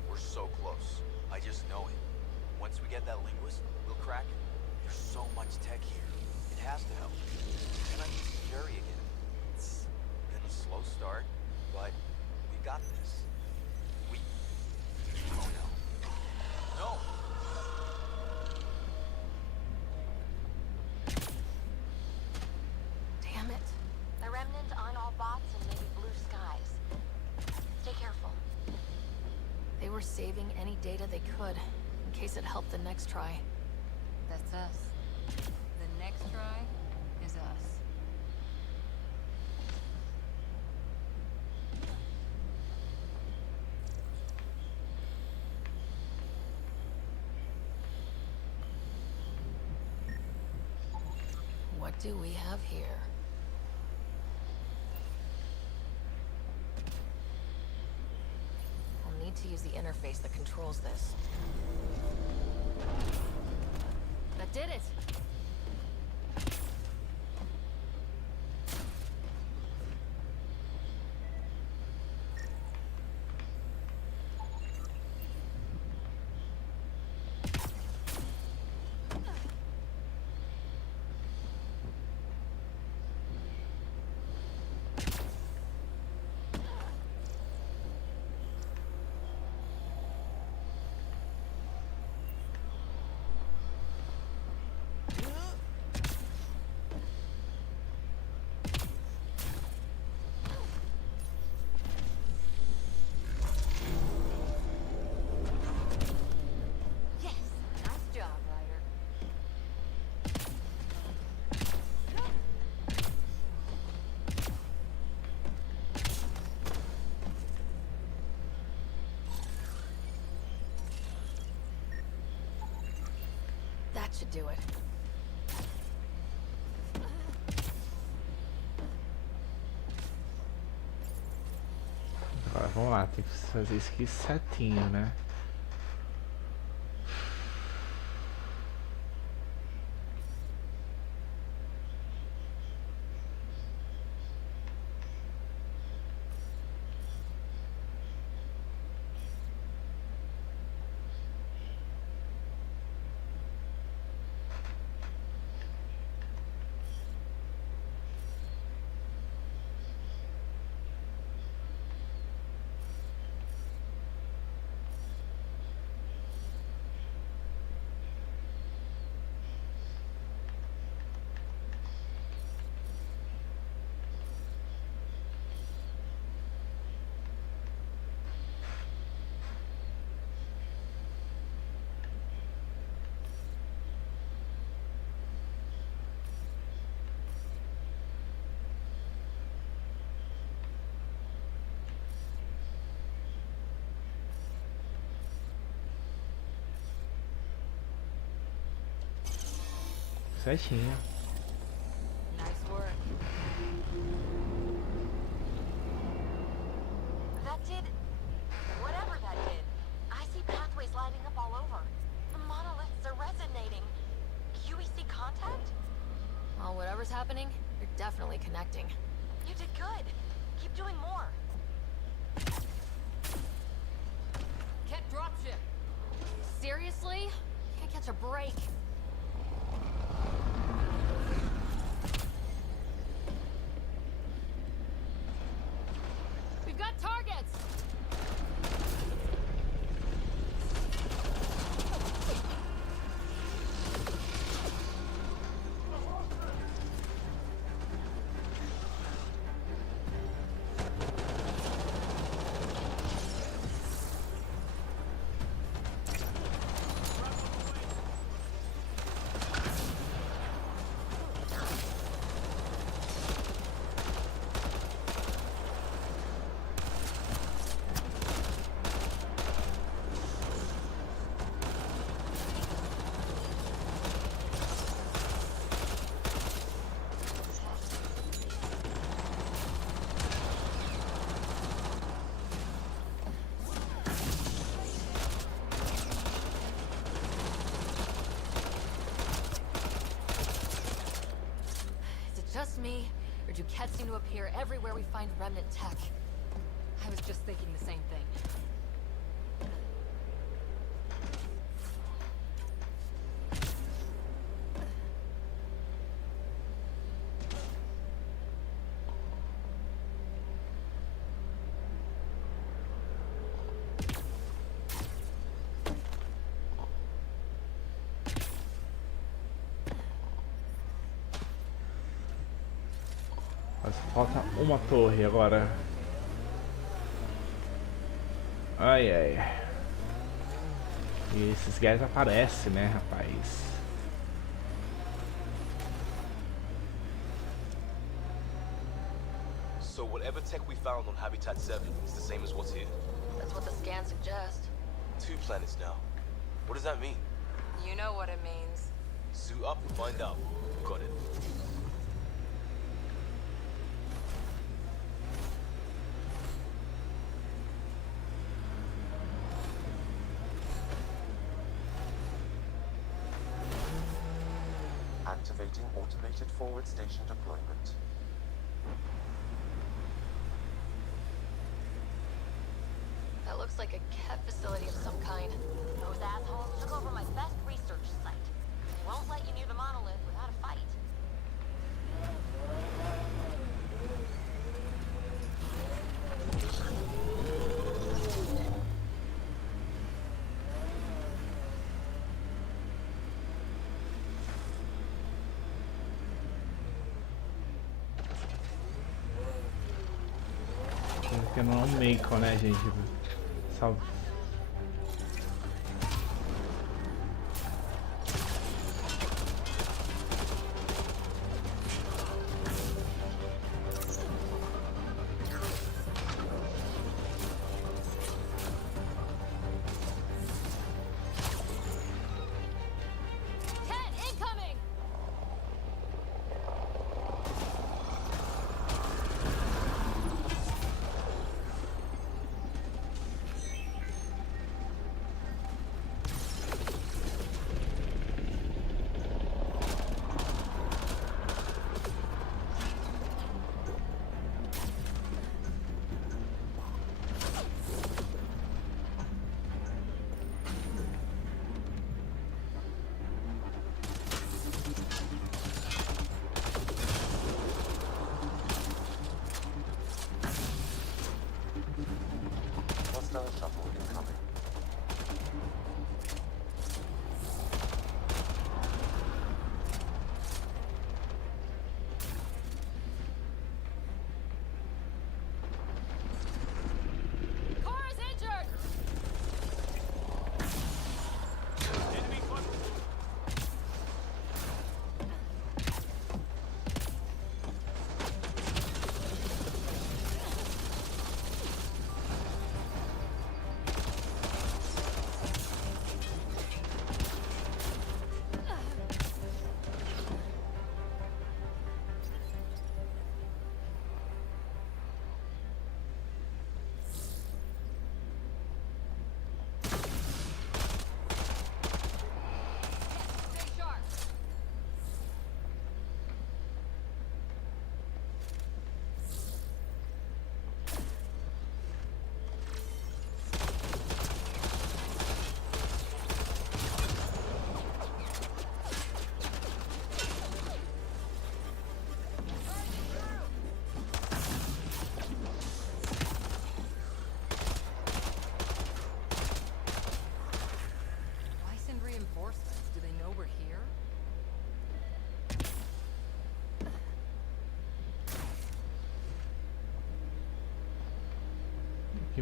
We're so close. I just know it. Once we get that linguist, we'll crack it. There's so much tech here. It has to help. And I can see Jerry again. It's been a slow start, but we got this. We... Oh no. No! Damn it. The remnant aren't all bots and maybe blue skies. Stay careful. They were saving any data they could, in case it helped the next try. That's us. The next try is us. What do we have here? I'll need to use the interface that controls this. That did it! Yes! Nice job, Ryder. That should do it. Agora vamos lá, tem que fazer isso aqui certinho, né? Certinho. Nice work. That did... whatever that did. I see pathways lighting up all over. The monoliths are resonating. QEC contact? Well, whatever's happening, you're definitely connecting. You did good. Keep doing more. Ket dropship. Seriously? Can't catch a break. We've got targets! Just me, or do Kets seem to appear everywhere we find remnant tech? I was just thinking the same thing. Mas falta uma torre agora. Ai ai. E esses guys aparecem, né, rapaz? So whatever tech we found on Habitat 7 is the same as what's here? That's what the scans suggest. 2 planets now. What does that mean? You know what it means. Suit up and find out. Got it. Activating automated forward station deployment. That looks like a Ket facility of some kind. Those assholes took over my best research site. They won't let you near the monolith without a fight. Porque não é um Mako, né, gente? Salve. Ket, incoming!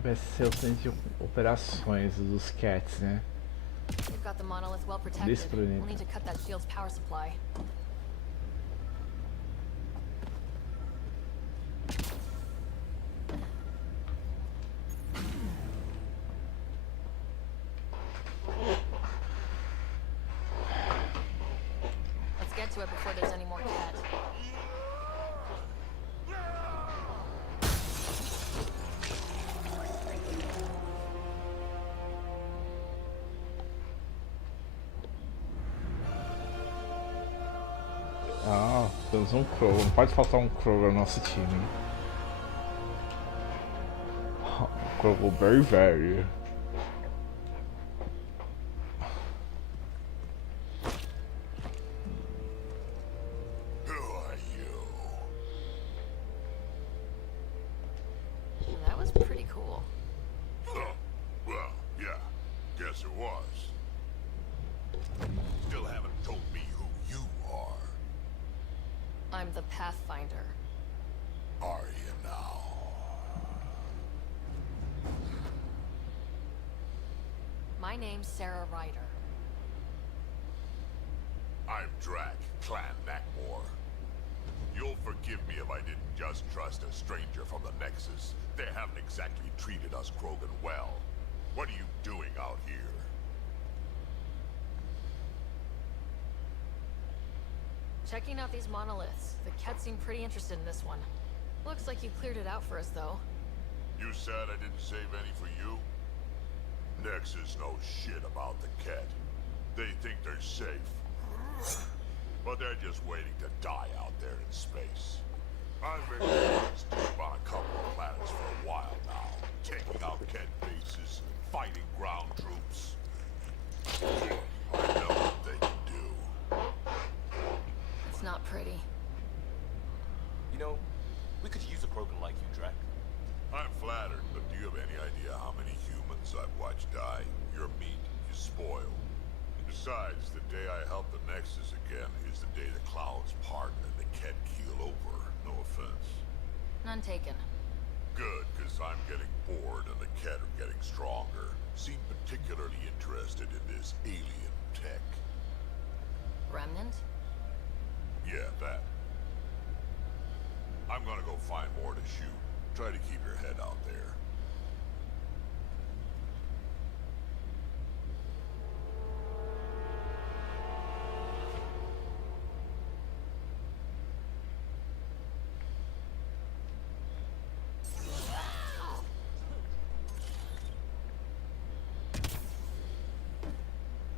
vai ser o centro de operações dos Cats, né? We've got the monolith well protected. Desse We'll planeta. need to cut that shield's power supply. Let's get to it before there's any more cat. Ah, temos um Crow. Não pode faltar um Crow no nosso time. Um Crow bem velho. Who are you? That was pretty cool. Huh. Well, yeah. Guess it was. Still haven't told me who you are. I'm the Pathfinder. Are you now? My name's Sarah Ryder. I'm Drac, Clan Nakmor. You'll forgive me if I didn't just trust a stranger from the Nexus. They haven't exactly treated us Krogan well. What are you doing out here? Checking out these monoliths. The Ket seem pretty interested in this one. Looks like you cleared it out for us, though. You said I didn't save any for you? Nexus knows shit about the Ket. They think they're safe. But they're just waiting to die out there in space. I've been doing this job on a couple of planets for a while now. Taking out Ket bases, fighting ground troops. I know what they can do. It's not pretty. You know, we could use a Krogan like you, Drac. I'm flattered, but do you have any idea how many humans I've watched die? Your meat is spoiled. Besides, the day I help the Nexus again is the day the clouds part and the Ket keel over. No offense. None taken. Good, because I'm getting bored and the Ket are getting stronger. Seem particularly interested in this alien tech. Remnant? Yeah, that. I'm gonna go find more to shoot. Try to keep your head out there.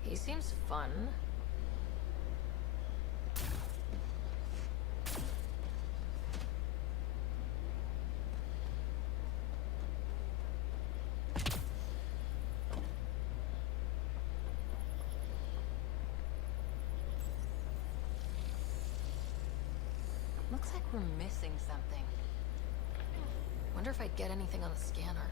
He seems fun. Looks like we're missing something. Wonder if I'd get anything on the scanner.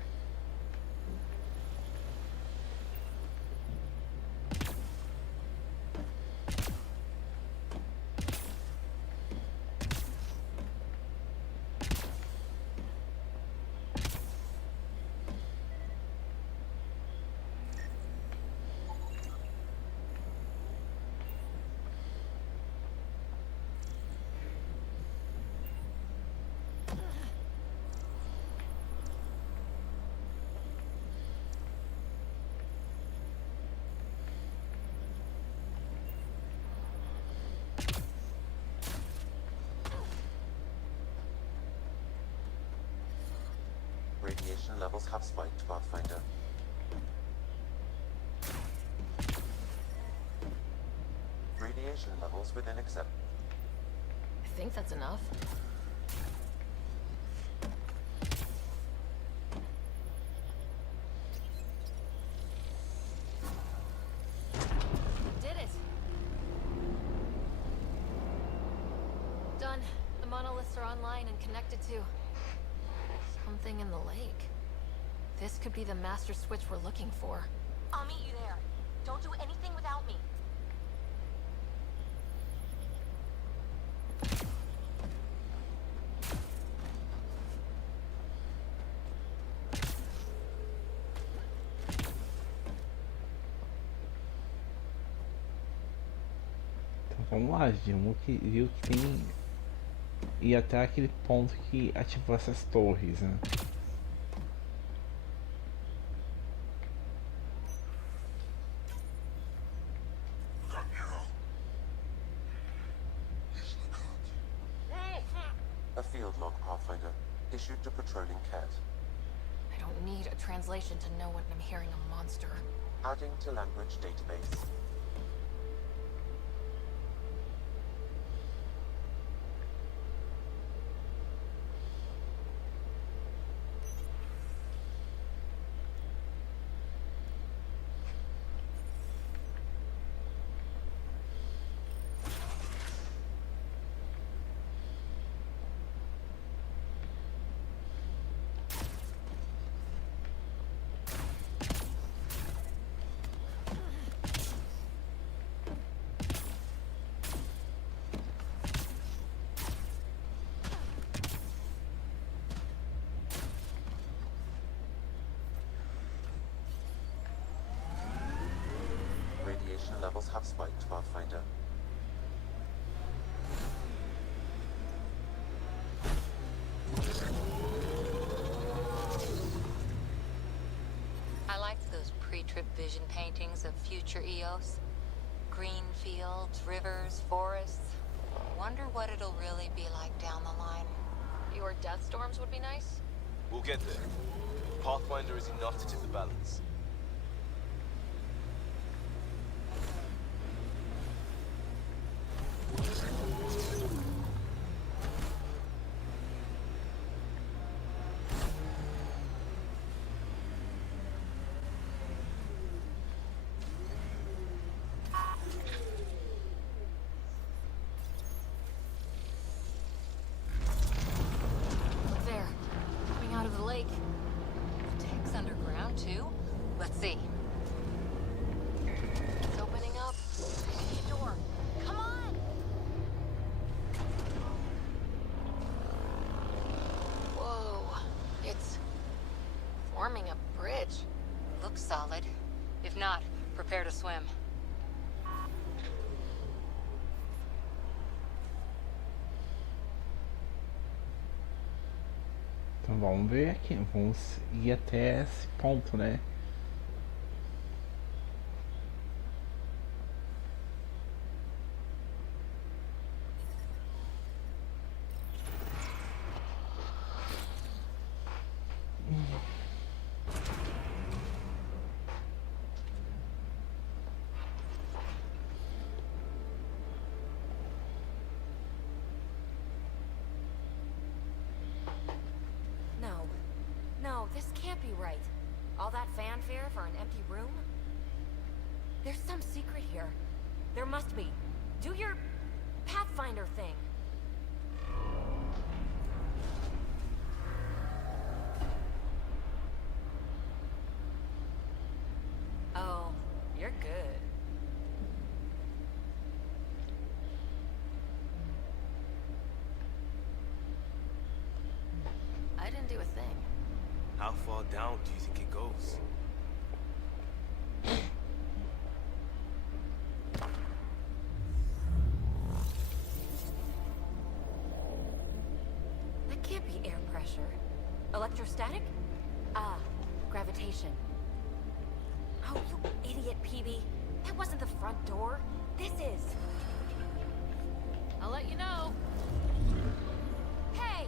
Radiation levels have spiked, Pathfinder. Radiation levels within accept. I think that's enough. Did it! Done. The monoliths are online and connected to something in the lake. This could be the master switch we're looking for. I'll meet you there. Don't do anything without me. Vamos lá, vamos que viu que tem. E até aquele ponto que ativou essas torres, né? A field log, Pathfinder, issued to patrolling cat. I don't need a translation to know when I'm hearing a monster. Adding to language database. Radiation levels have spiked, Pathfinder. I liked those pre-trip vision paintings of future Eos. Green fields, rivers, forests. Wonder what it'll really be like down the line. Fewer death storms would be nice. We'll get there. Pathfinder is enough to tip the balance. Look there, coming out of the lake. Tech's underground too? Let's see. It's opening up. I see a door. Come on! Whoa, it's forming a bridge. Looks solid. If not, prepare to swim. Então vamos ver aqui. Vamos ir até esse ponto, né? No. No, this can't be right. All that fanfare for an empty room? There's some secret here. There must be. Do your Pathfinder thing. Oh, you're good. I didn't do a thing. How far down do you think it goes? That can't be air pressure. Electrostatic? Ah, gravitation. Oh, you idiot, PB. That wasn't the front door. This is. I'll let you know. Hey!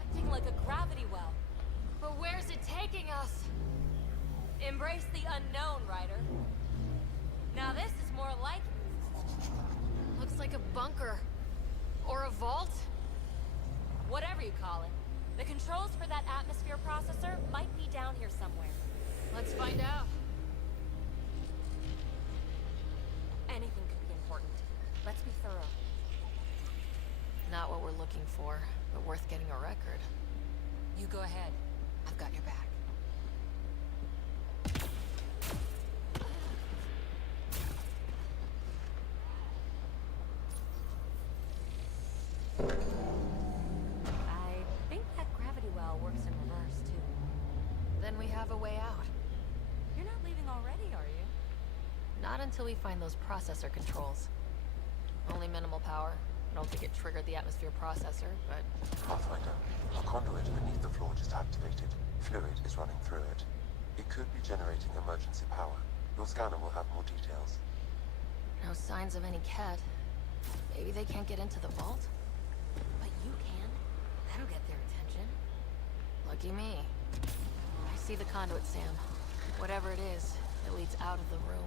Acting like a gravity well. But where's it taking us? Embrace the unknown, Ryder. Now this is more like... Looks like a bunker. Or a vault? Whatever you call it. The controls for that atmosphere processor might be down here somewhere. Let's find out. Anything could be important. Let's be thorough. Not what we're looking for, but worth getting a record. You go ahead. I've got your back. Not until we find those processor controls. Only minimal power. I don't think it triggered the atmosphere processor, but... Pathfinder, a conduit beneath the floor just activated. Fluid is running through it. It could be generating emergency power. Your scanner will have more details. No signs of any cat. Maybe they can't get into the vault? But you can. That'll get their attention. Lucky me. I see the conduit, Sam. Whatever it is, it leads out of the room.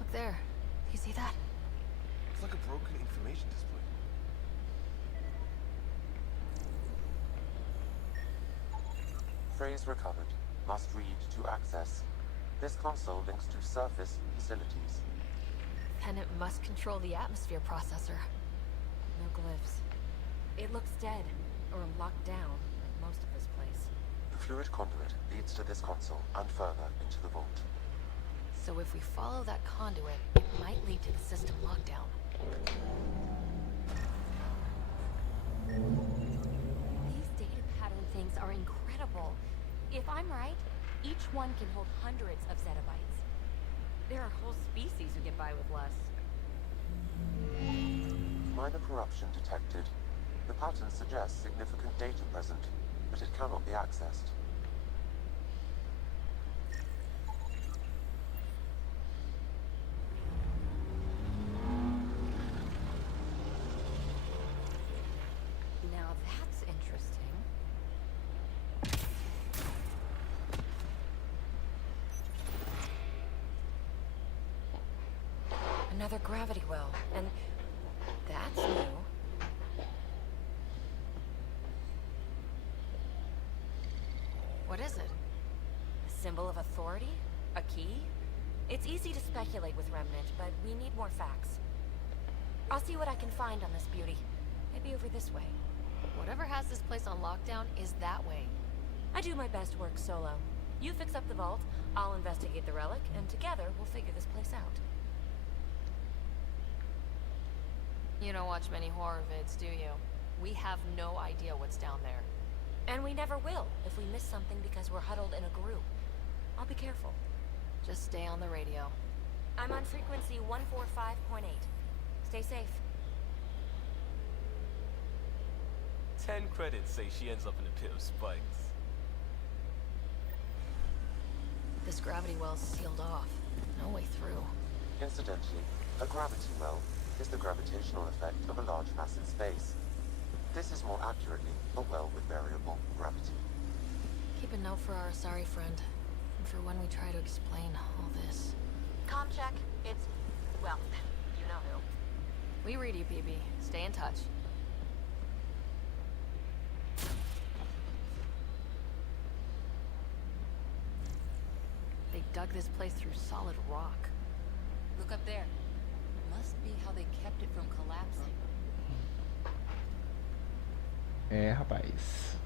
Look there. You see that? It's like a broken information display. Phrase recovered. Must read to access. This console links to surface facilities. Then it must control the atmosphere processor. No glyphs. It looks dead, or locked down, like most of this place. The fluid conduit leads to this console and further into the vault. So if we follow that conduit, it might lead to the system lockdown. These data pattern things are incredible. If I'm right, each one can hold hundreds of zettabytes. There are whole species who get by with less. Minor corruption detected. The pattern suggests significant data present, but it cannot be accessed. Now that's interesting. Another gravity well, and that's new. What is it? A symbol of authority? A key? It's easy to speculate with Remnant, but we need more facts. I'll see what I can find on this beauty. Maybe over this way. Whatever has this place on lockdown is that way. I do my best work solo. You fix up the vault, I'll investigate the relic, and together we'll figure this place out. You don't watch many horror vids, do you? We have no idea what's down there. And we never will if we miss something because we're huddled in a group. I'll be careful. Just stay on the radio. I'm on frequency 145.8. Stay safe. 10 credits say she ends up in a pit of spikes. This gravity well's sealed off. No way through. Incidentally, a gravity well is the gravitational effect of a large mass in space. This is more accurately a well with variable gravity. Keep a note for our sorry friend. And for when we try to explain all this. Comm check. It's... well, you know who. We read you, PB. Stay in touch. They dug this place through solid rock. Look up there. Must be how they kept it from collapsing. Rapaz.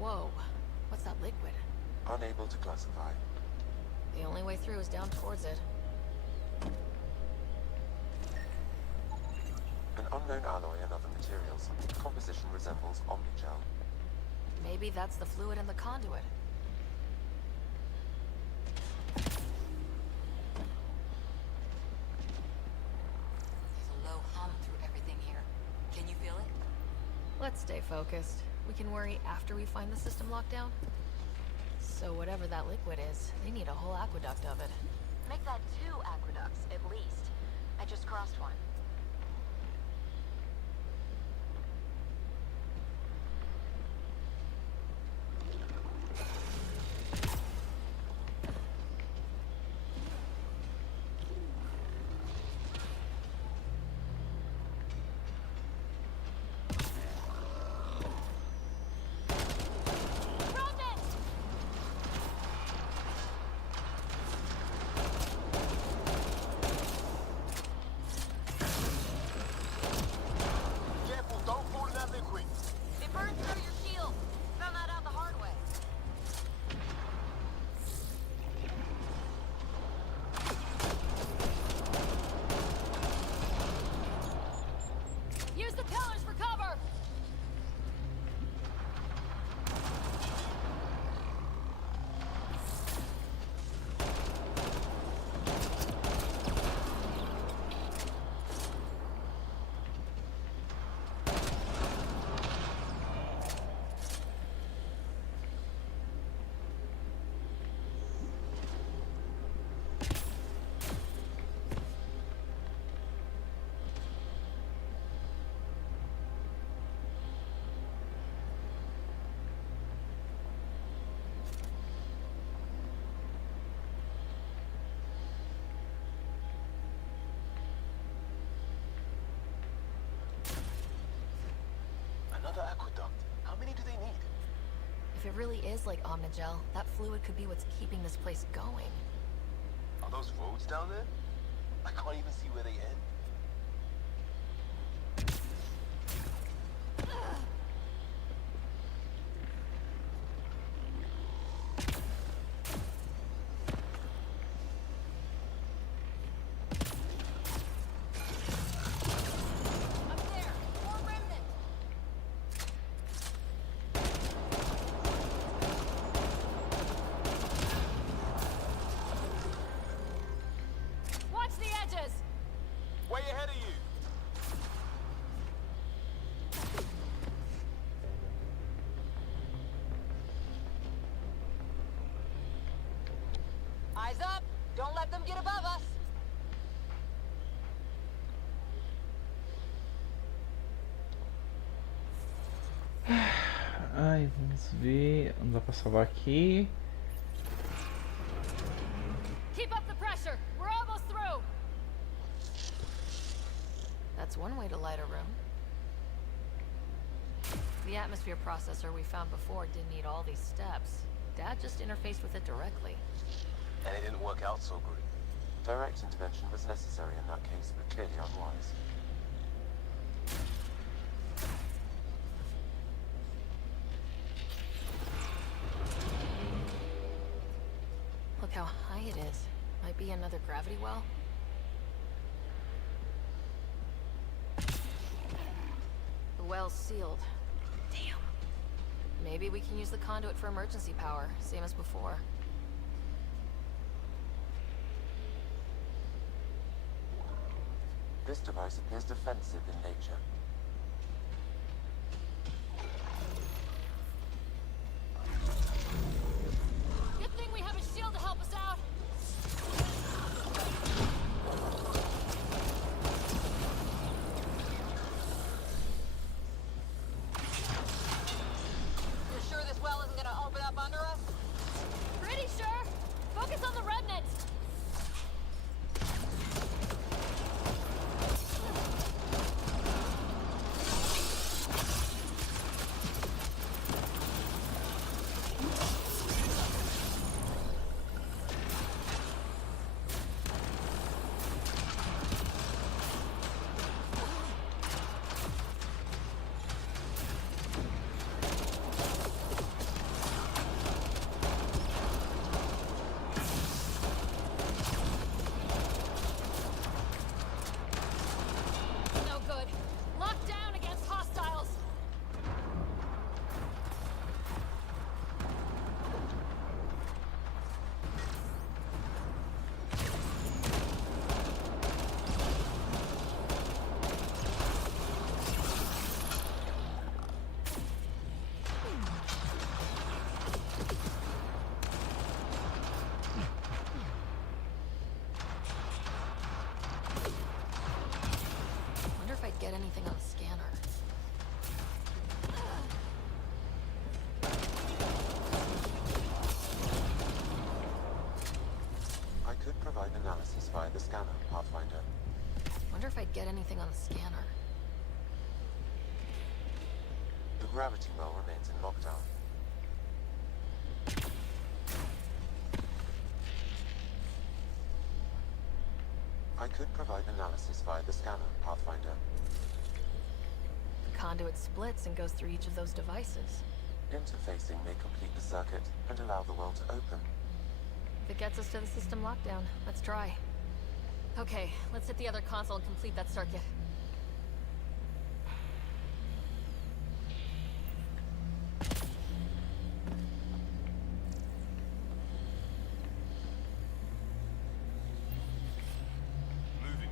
Whoa. What's that liquid? Unable to classify. The only way through is down towards it. An unknown alloy and other materials. Composition resembles omnigel. Maybe that's the fluid in the conduit. There's a low hum through everything here. Can you feel it? Let's stay focused. We can worry after we find the system lockdown. So whatever that liquid is, they need a whole aqueduct of it. Make that 2 aqueducts, at least. I just crossed one. Another aqueduct. How many do they need? If it really is like Omnigel, that fluid could be what's keeping this place going. Are those roads down there? I can't even see where they end. Way ahead of you! Eyes up! Don't let them get above us! Ai, vamos ver. Não dá pra salvar aqui. Keep up the pressure. We're almost through. That's one way to light a room. The atmosphere processor we found before didn't need all these steps. Dad just interfaced with it directly. And it didn't work out so great. Direct intervention was necessary in that case, but clearly unwise. Look how high it is. Might be another gravity well. The well's sealed. Damn. Maybe we can use the conduit for emergency power, same as before. This device appears defensive in nature. Good thing we have a shield to help us out. You're sure this well isn't gonna open up under us? Pretty sure. Focus on the remnant. No good. Locked down against hostiles. Wonder if I'd get anything on the scanner. I could provide analysis via the scanner, Pathfinder. Wonder if I'd get anything on the scanner. The gravity well remains in lockdown. I could provide analysis via the scanner, Pathfinder. The conduit splits and goes through each of those devices. Interfacing may complete the circuit and allow the well to open. If it gets us to the system lockdown, let's try. Okay, let's hit the other console and complete that circuit. Moving.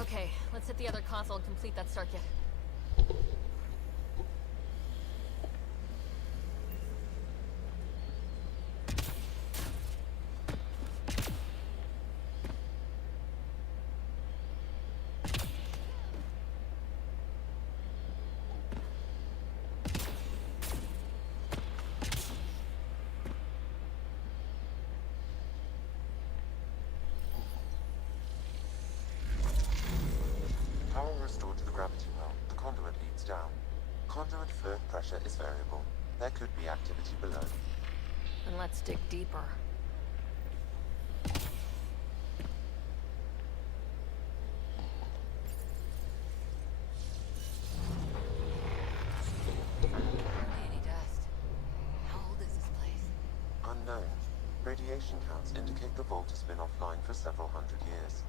Okay, let's hit the other console and complete that circuit. There could be activity below. Then let's dig deeper. Any dust. How old is this place? Unknown. Radiation counts indicate the vault has been offline for several hundred years.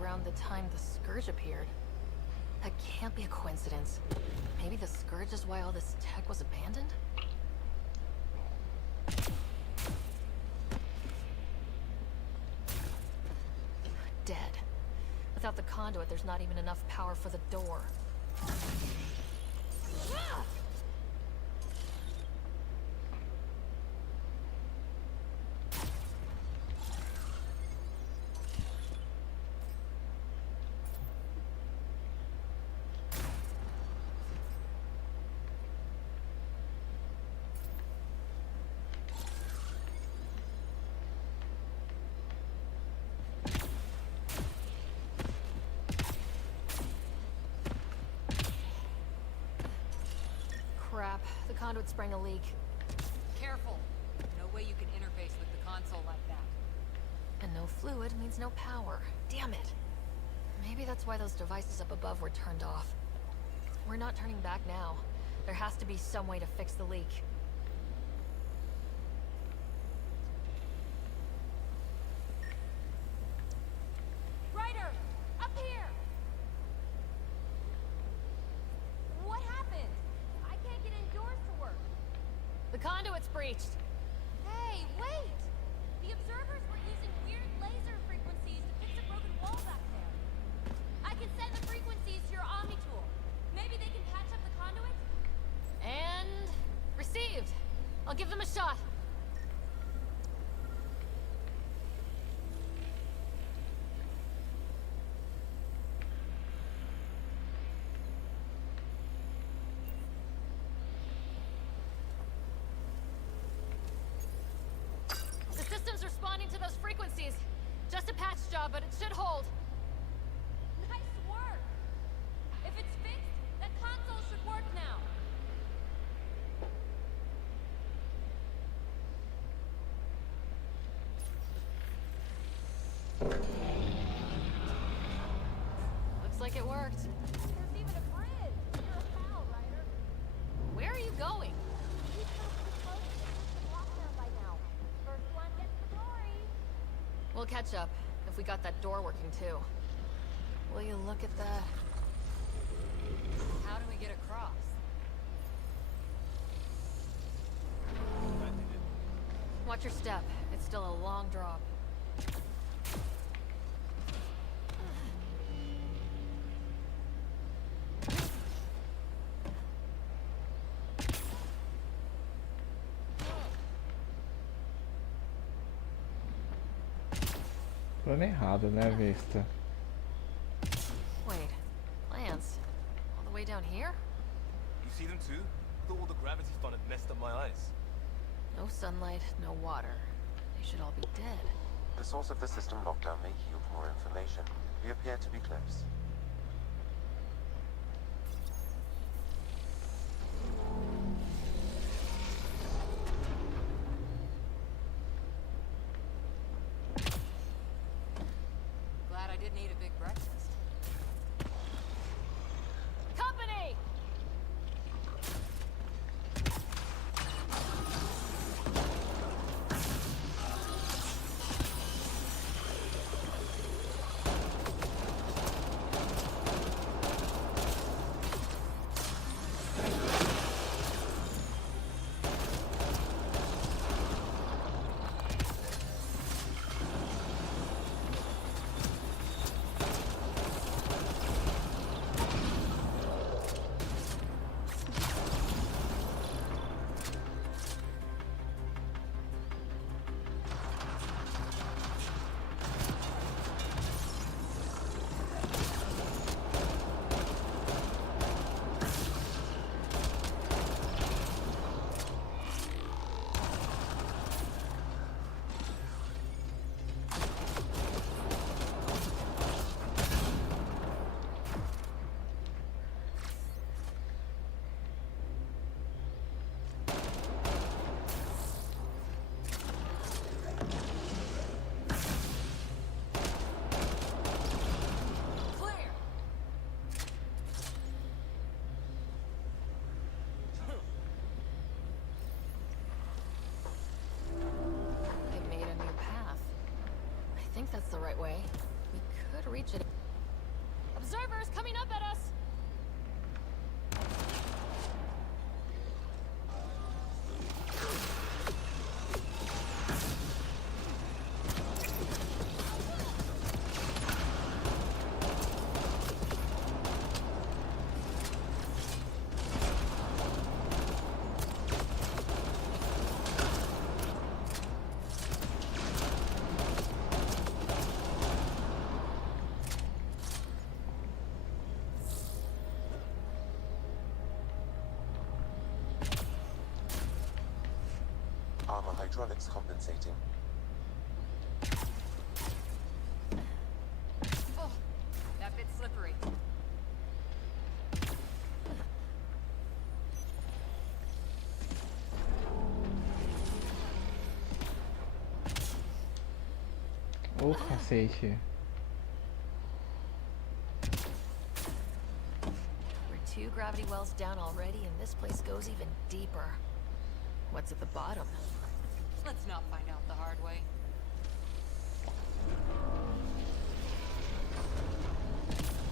Around the time the Scourge appeared. That can't be a coincidence. Maybe the Scourge is why all this tech was abandoned? Dead. Without the conduit, there's not even enough power for the door. Ah! Crap, the conduit sprang a leak. Careful. No way you can interface with the console like that. And no fluid means no power. Damn it. Maybe that's why those devices up above were turned off. We're not turning back now. There has to be some way to fix the leak. Ryder! Up here! What happened? I can't get indoors to work. The conduit's breached. Hey, wait! The observers were using weird laser frequencies to fix a broken wall back there. I can send the frequencies to your Omni tool. Maybe they can patch up the conduit? And... received. I'll give them a shot. The system's responding to those frequencies. Just a patch job, but it should hold. Nice work! If it's fixed, that console should work now. Looks like it worked. There's even a bridge. You're a pal, Ryder. Where are you going? He's got to be close to the lockdown by now. First one gets the glory. We'll catch up if we got that door working too. Will you look at that? How do we get across? Watch your step. It's still a long drop. Plano errado, né, Vista? Wait, Lance, all the way down here? You see them too? I thought all the gravity fun had messed up my eyes. No sunlight, no water. They should all be dead. The source of the system lockdown may yield more information. We appear to be close. Glad I didn't eat a big breakfast. Company! right way, we could reach it. Observers coming up at us! Armor hydraulics compensating. Oh, that bit's slippery. Ô, cacete. We're 2 gravity wells down already, and this place goes even deeper. What's at the bottom? Let's not find out the hard way.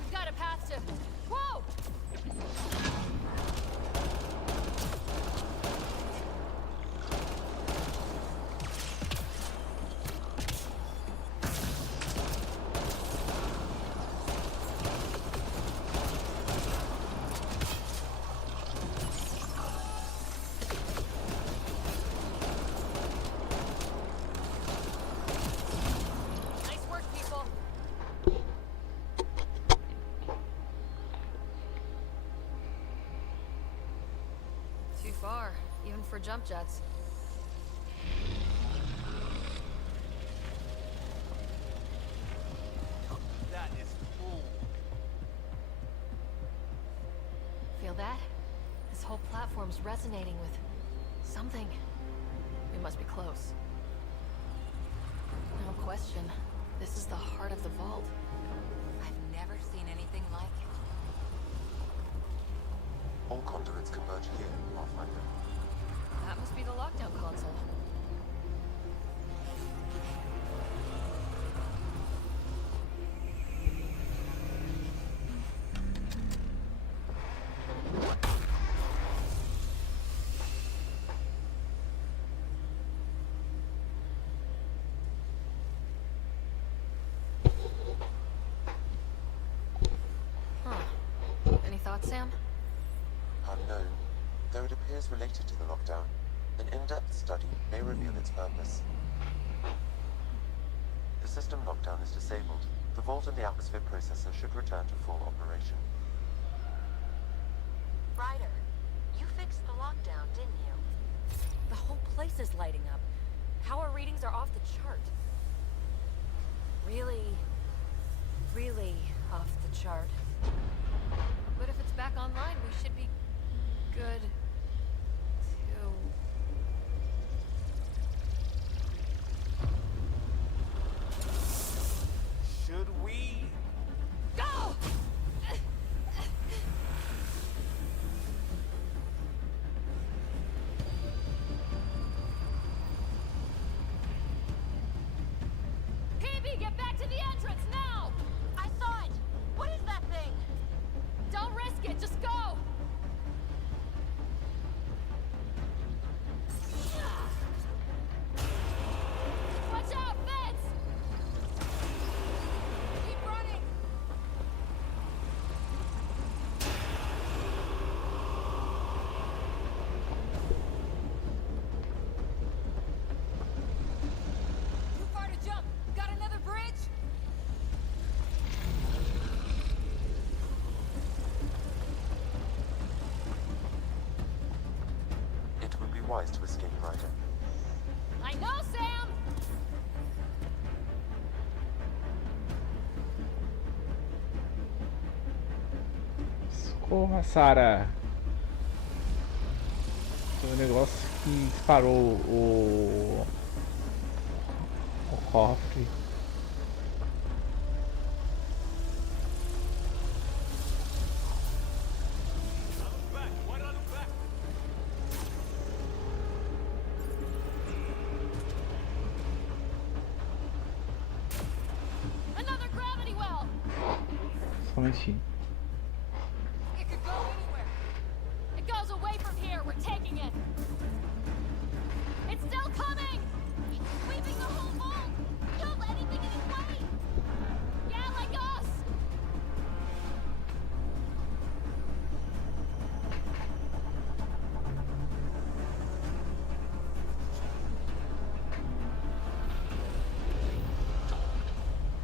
We've got a path to... Whoa! Nice work, people. Too far, even for jump jets. That is full. Feel that? This whole platform's resonating with something. We must be close. No question. This is the heart of the vault. I've never seen anything like it. All conduits converge here, Pathfinder. That must be the lockdown console. Huh. Any thoughts, Sam? Unknown. Though it appears related to the lockdown, an in-depth study may reveal its purpose. The system lockdown is disabled. The vault and the atmosphere processor should return to full operation. Ryder, you fixed the lockdown, didn't you? The whole place is lighting up. Power readings are off the chart. Really, really off the chart. But if it's back online, we should be good to... Should we? Go! PB, get back to the entrance now! I saw it! What is that thing? Don't risk it, just go! Watch out, Vince! Keep running! Too far to jump. Got another bridge? It would be wise to escape, Ryder. I know, Sam! Corra, Sarah! Foi um negócio que disparou o cofre. Back. Why not look back? Basicamente. It could go anywhere. It goes away from here. We're taking it. It's still coming. It's sweeping the whole vault. Don't let anything in its way. Yeah, like us.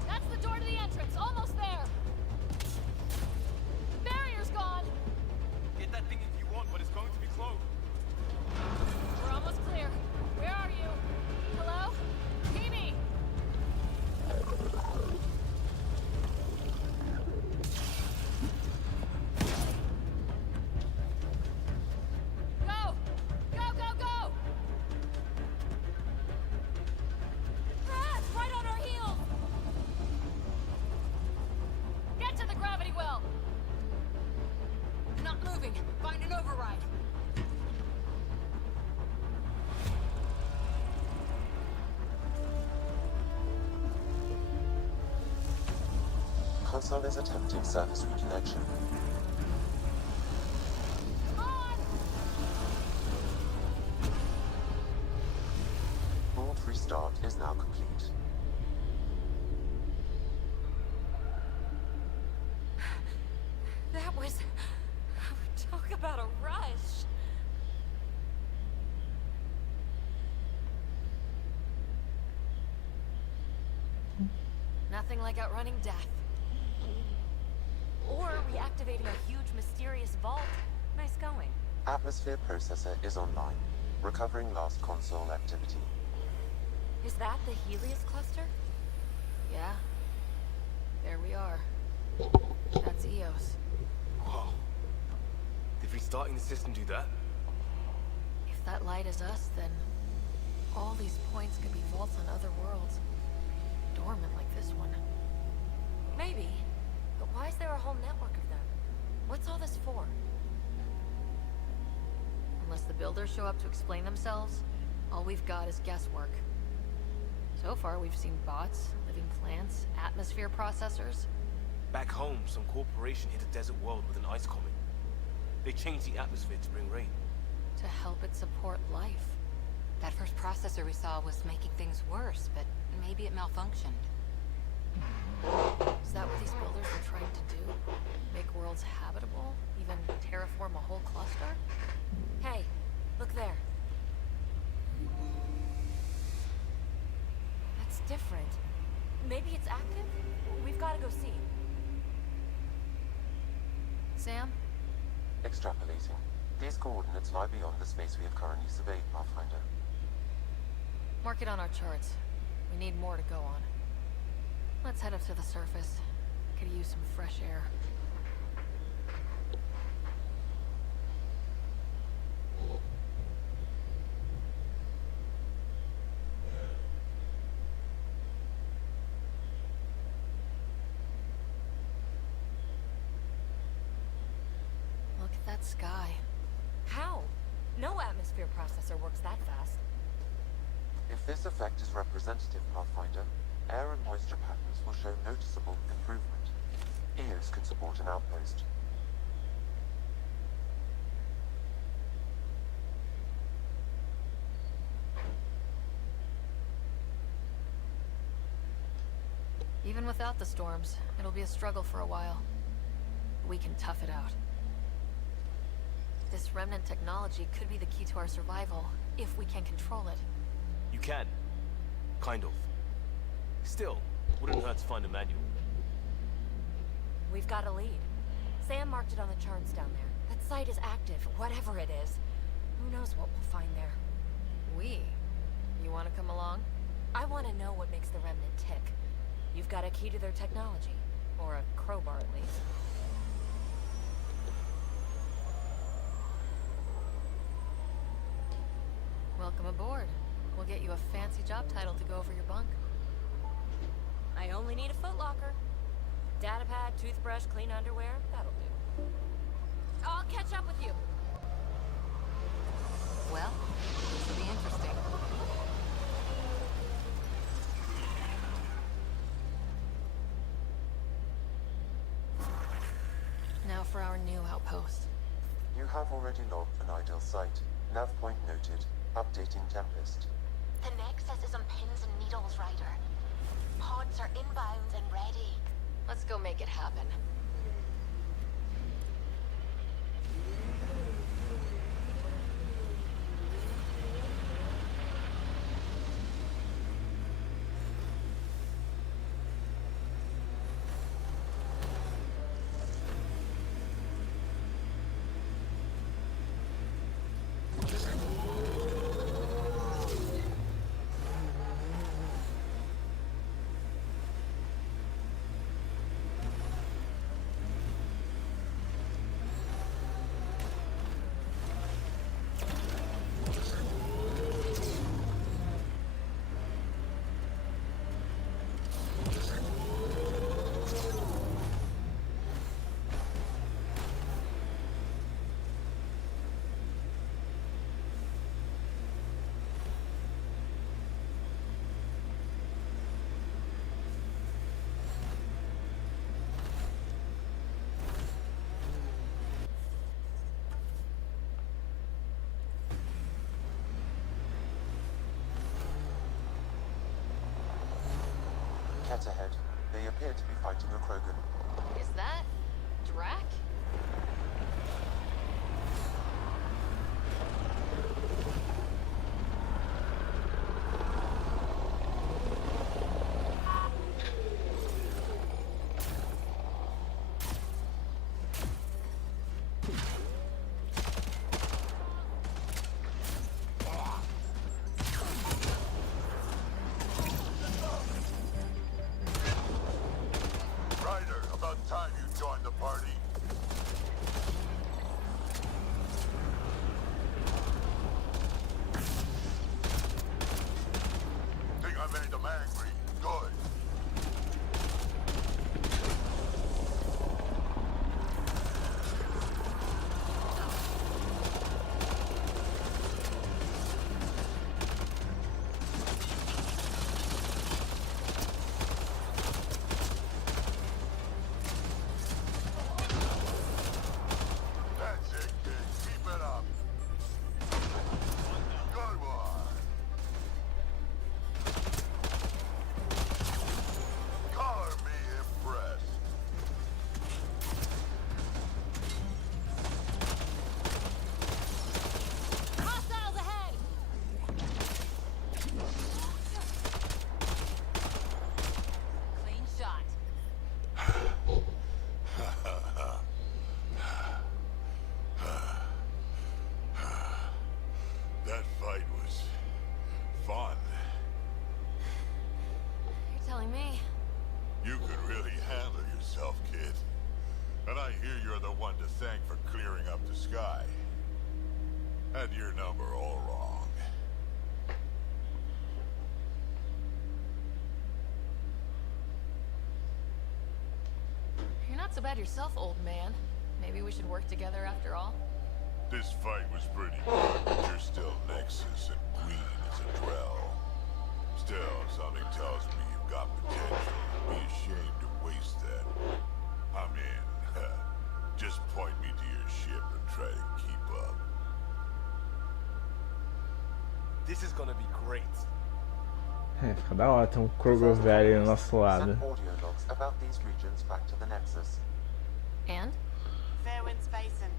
That's the door to the entrance. Almost there. The barrier's gone. Get that thing if you want, but it's going to be closed. We're almost clear. Where are you? Hello? Amy! Go! Go, go, go! Ah, it's right on our heels! Get to the gravity well! Not moving. Find an override. Console is attempting service reconnection. On! Vault restart is now complete. That was... Talk about a rush. Nothing like outrunning death. Or reactivating a huge mysterious vault. Nice going. Atmosphere processor is online. Recovering lost console activity. Is that the Helios cluster? Yeah. There we are. That's Eos. Wow. Did restarting the system do that? If that light is us, then all these points could be vaults on other worlds. Dormant like this one. Maybe. But why is there a whole network of them? What's all this for? Unless the builders show up to explain themselves, all we've got is guesswork. So far, we've seen bots, living plants, atmosphere processors. Back home, some corporation hit a desert world with an ice comet. They changed the atmosphere to bring rain. To help it support life. That first processor we saw was making things worse, but maybe it malfunctioned. Is that what these builders are trying to do? Make worlds habitable? Even terraform a whole cluster? Hey, look there. That's different. Maybe it's active? We've got to go see. Sam? Extrapolating. These coordinates lie beyond the space we have currently surveyed, Pathfinder. Mark it on our charts. We need more to go on. Let's head up to the surface. Could use some fresh air. Look at that sky. How? No atmosphere processor works that fast. If this effect is representative, Pathfinder, air and moisture patterns will show noticeable improvement. Eos could support an outpost. Even without the storms, it'll be a struggle for a while. We can tough it out. This remnant technology could be the key to our survival, if we can control it. You can. Kind of. Still, wouldn't hurt to find a manual. We've got a lead. Sam marked it on the charts down there. That site is active, whatever it is. Who knows what we'll find there. We? You want to come along? I want to know what makes the Remnant tick. You've got a key to their technology. Or a crowbar, at least. Welcome aboard. We'll get you a fancy job title to go over your bunk. I only need a footlocker. Datapad, toothbrush, clean underwear, that'll do. I'll catch up with you. Well, this will be interesting. for our new outpost? You have already logged an ideal site. Nav point noted. Updating Tempest. The Nexus is on pins and needles, Ryder. Pods are inbound and ready. Let's go make it happen. Cat ahead. They appear to be fighting a Krogan. Is that Drac? Ryder, about time you joined the party. Think I made them angry. Good. That's it, kid. Keep it up. Good one. Color me impressed. Hostiles ahead! Clean shot. That fight was fun. You're telling me. You could really handle yourself, kid. And I hear you're the one to thank for clearing up the sky. Had your number all wrong. You're not so bad yourself, old man. Maybe we should work together after all. This fight was pretty good, but you're still Nexus and green as a Drell. Still, something tells me you've got potential. Be ashamed to waste that. I'm in. Just point me to your ship and try to keep up. This is gonna be great. É, fica da hora, tem um Kroger velho do nosso lado. Send audio logs about these regions back to the Nexus. And? Fair winds basin.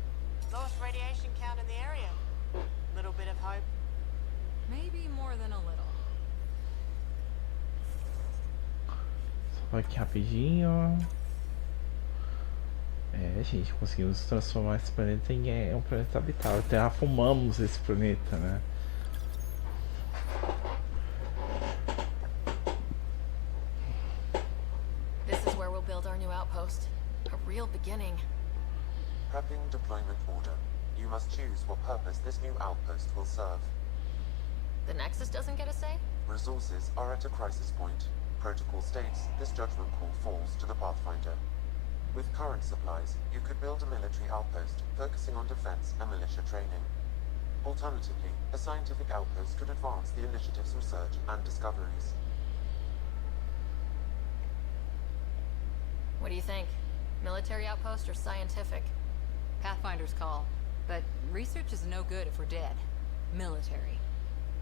Lowest radiation count in the area. Little bit of hope. Maybe more than a little. Só aqui rapidinho. É, gente, conseguimos transformar esse planeta em um planeta habitável. Terraformamos esse planeta, né? This is where we'll build our new outpost. A real beginning. Prepping deployment order. You must choose what purpose this new outpost will serve. The Nexus doesn't get a say? Resources are at a crisis point. Protocol states this judgment call falls to the Pathfinder. With current supplies, you could build a military outpost focusing on defense and militia training. Alternatively, a scientific outpost could advance the initiative's research and discoveries. What do you think? Military outpost or scientific? Pathfinder's call. But research is no good if we're dead. Military.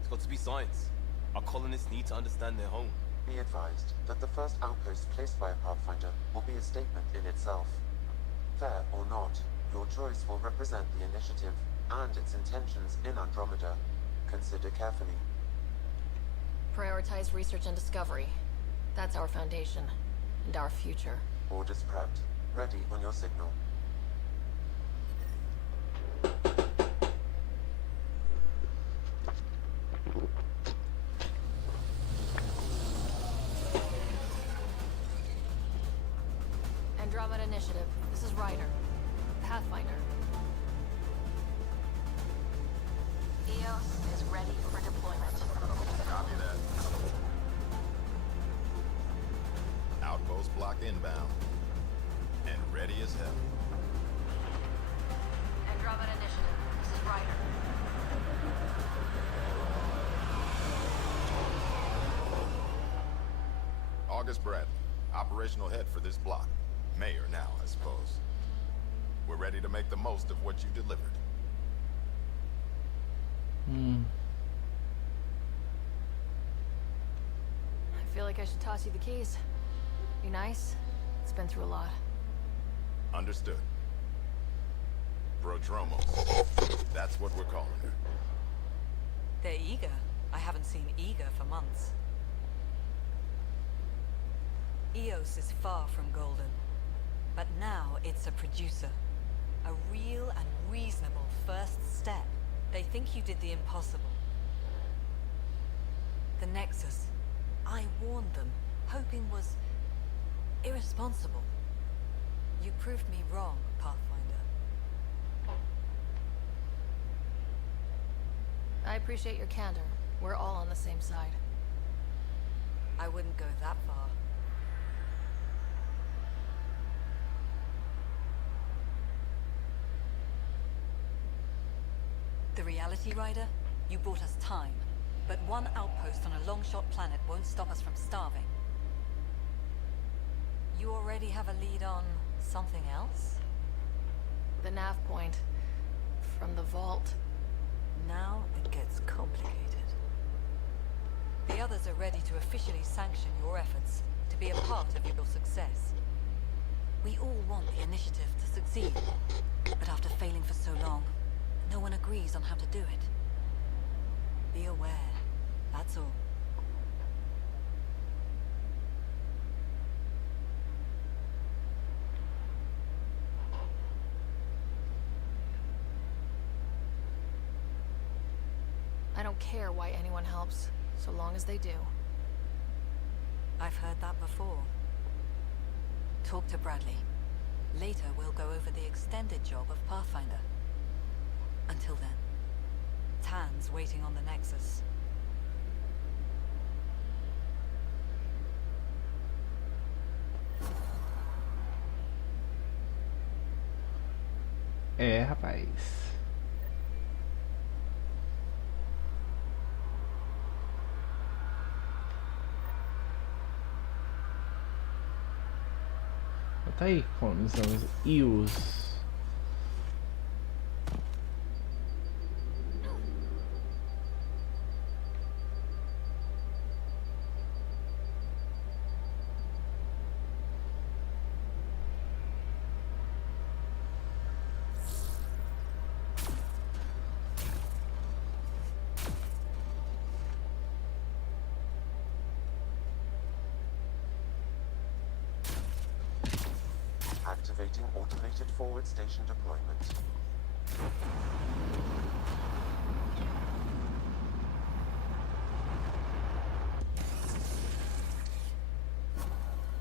It's got to be science. Our colonists need to understand their home. Be advised that the first outpost placed by a Pathfinder will be a statement in itself. Fair or not, your choice will represent the initiative and its intentions in Andromeda. Consider carefully. Prioritize research and discovery. That's our foundation. And our future. Orders prepped. Ready on your signal. Andromeda Initiative. This is Ryder. Pathfinder. EOS is ready for deployment. Copy that. Outpost block inbound. And ready as hell. Andromeda Initiative. This is Ryder. August Bradley, operational head for this block. Mayor now, I suppose. We're ready to make the most of what you delivered. I feel like I should toss you the keys. Be nice. It's been through a lot. Understood. Prodromos. That's what we're calling her. They're eager. I haven't seen eager for months. EOS is far from golden. But now it's a producer. A real and reasonable first step. They think you did the impossible. The Nexus. I warned them, hoping was irresponsible. You proved me wrong, Pathfinder. I appreciate your candor. We're all on the same side. I wouldn't go that far. The reality, Ryder? You bought us time. But one outpost on a long-shot planet won't stop us from starving. You already have a lead on something else? The nav point. From the vault. Now it gets complicated. The others are ready to officially sanction your efforts, to be a part of your success. We all want the initiative to succeed, but after failing for so long, no one agrees on how to do it. Be aware, that's all. I don't care why anyone helps, so long as they do. I've heard that before. Talk to Bradley. Later we'll go over the extended job of Pathfinder. Until then, Tan's waiting on the Nexus. Rapaz. Tá aí, colonizamos Ios. Activating automated forward station deployment.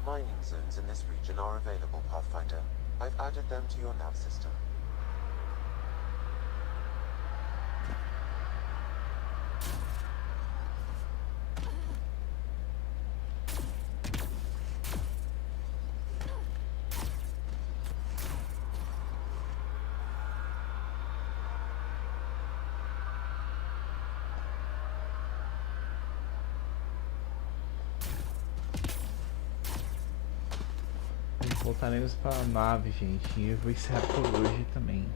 Mining zones in this region are available, Pathfinder. I've added them to your nav system. Voltaremos para a nave, gente. E eu vou encerrar por hoje também.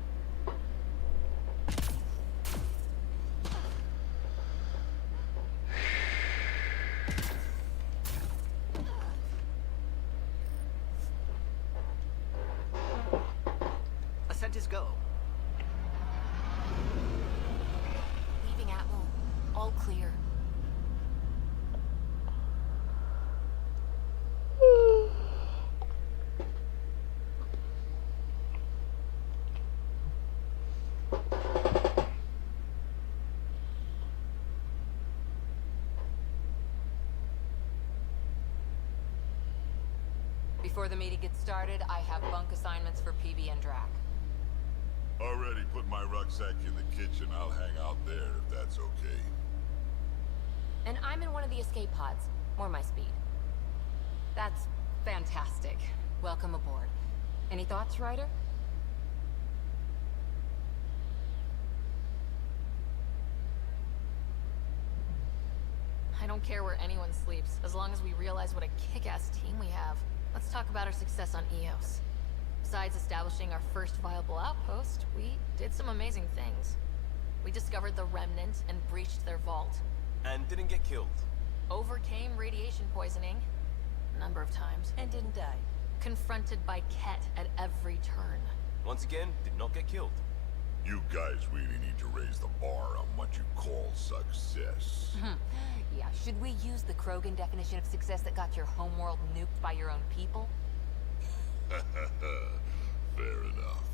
Ascent is go. Leaving Atwell. All clear. Before the meeting gets started, I have bunk assignments for PB and Drac. Already put my rucksack in the kitchen. I'll hang out there if that's okay. And I'm in one of the escape pods. More my speed. That's fantastic. Welcome aboard. Any thoughts, Ryder? I don't care where anyone sleeps, as long as we realize what a kick-ass team we have. Let's talk about our success on Eos. Besides establishing our first viable outpost, we did some amazing things. We discovered the Remnant and breached their vault. And didn't get killed. Overcame radiation poisoning a number of times. And didn't die. Confronted by Ket at every turn. Once again, did not get killed. You guys really need to raise the bar on what you call success. Yeah, should we use the Krogan definition of success that got your homeworld nuked by your own people? Fair enough.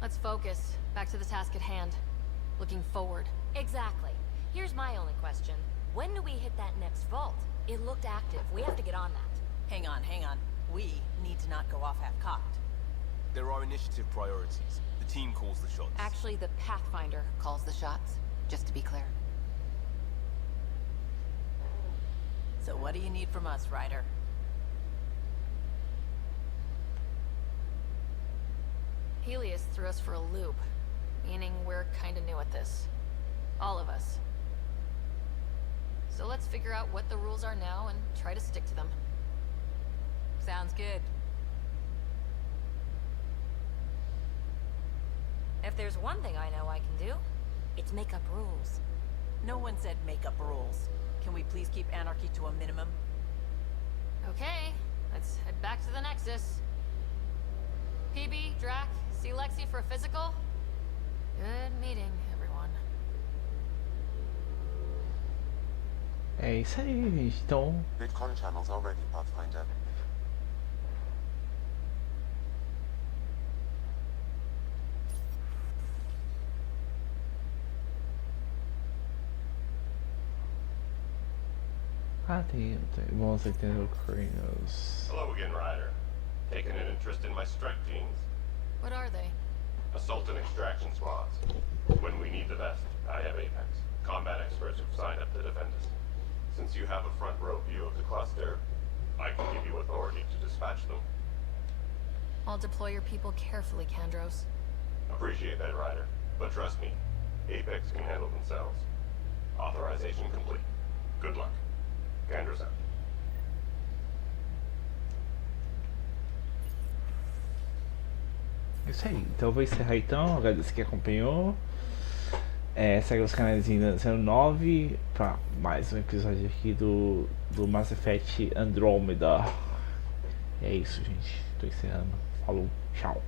Let's focus. Back to the task at hand. Looking forward. Exactly. Here's my only question. When do we hit that next vault? It looked active. We have to get on that. Hang on, hang on. We need to not go off half-cocked. There are initiative priorities. The team calls the shots. Actually, the Pathfinder calls the shots, just to be clear. So what do you need from us, Ryder? Helios threw us for a loop, meaning we're kinda new at this. All of us. So let's figure out what the rules are now and try to stick to them. Sounds good. If there's one thing I know I can do, it's make up rules. No one said make up rules. Can we please keep anarchy to a minimum? Okay, let's head back to the Nexus. PB, Drac, see Lexi for a physical? Good meeting, everyone. É isso aí, gente. Então, Bitcoin channels are ready, Pathfinder. Vamos ter o Kranos. Hello again, Ryder. Taking an interest in my strike teams. What are they? Assault and extraction squads. When we need the best, I have Apex. Combat experts who've signed up to defend us. Since you have a front row view of the cluster, I can give you authority to dispatch them. I'll deploy your people carefully, Kandros. Appreciate that, Ryder. But trust me, Apex can handle themselves. Authorization complete. Good luck. Kandros out. É isso aí. Então eu vou encerrar então. Agradeço que acompanhou. Segue os canais ainda 09 para mais um episódio aqui do Mass Effect Andromeda. É isso, gente. Tô encerrando. Falou, tchau.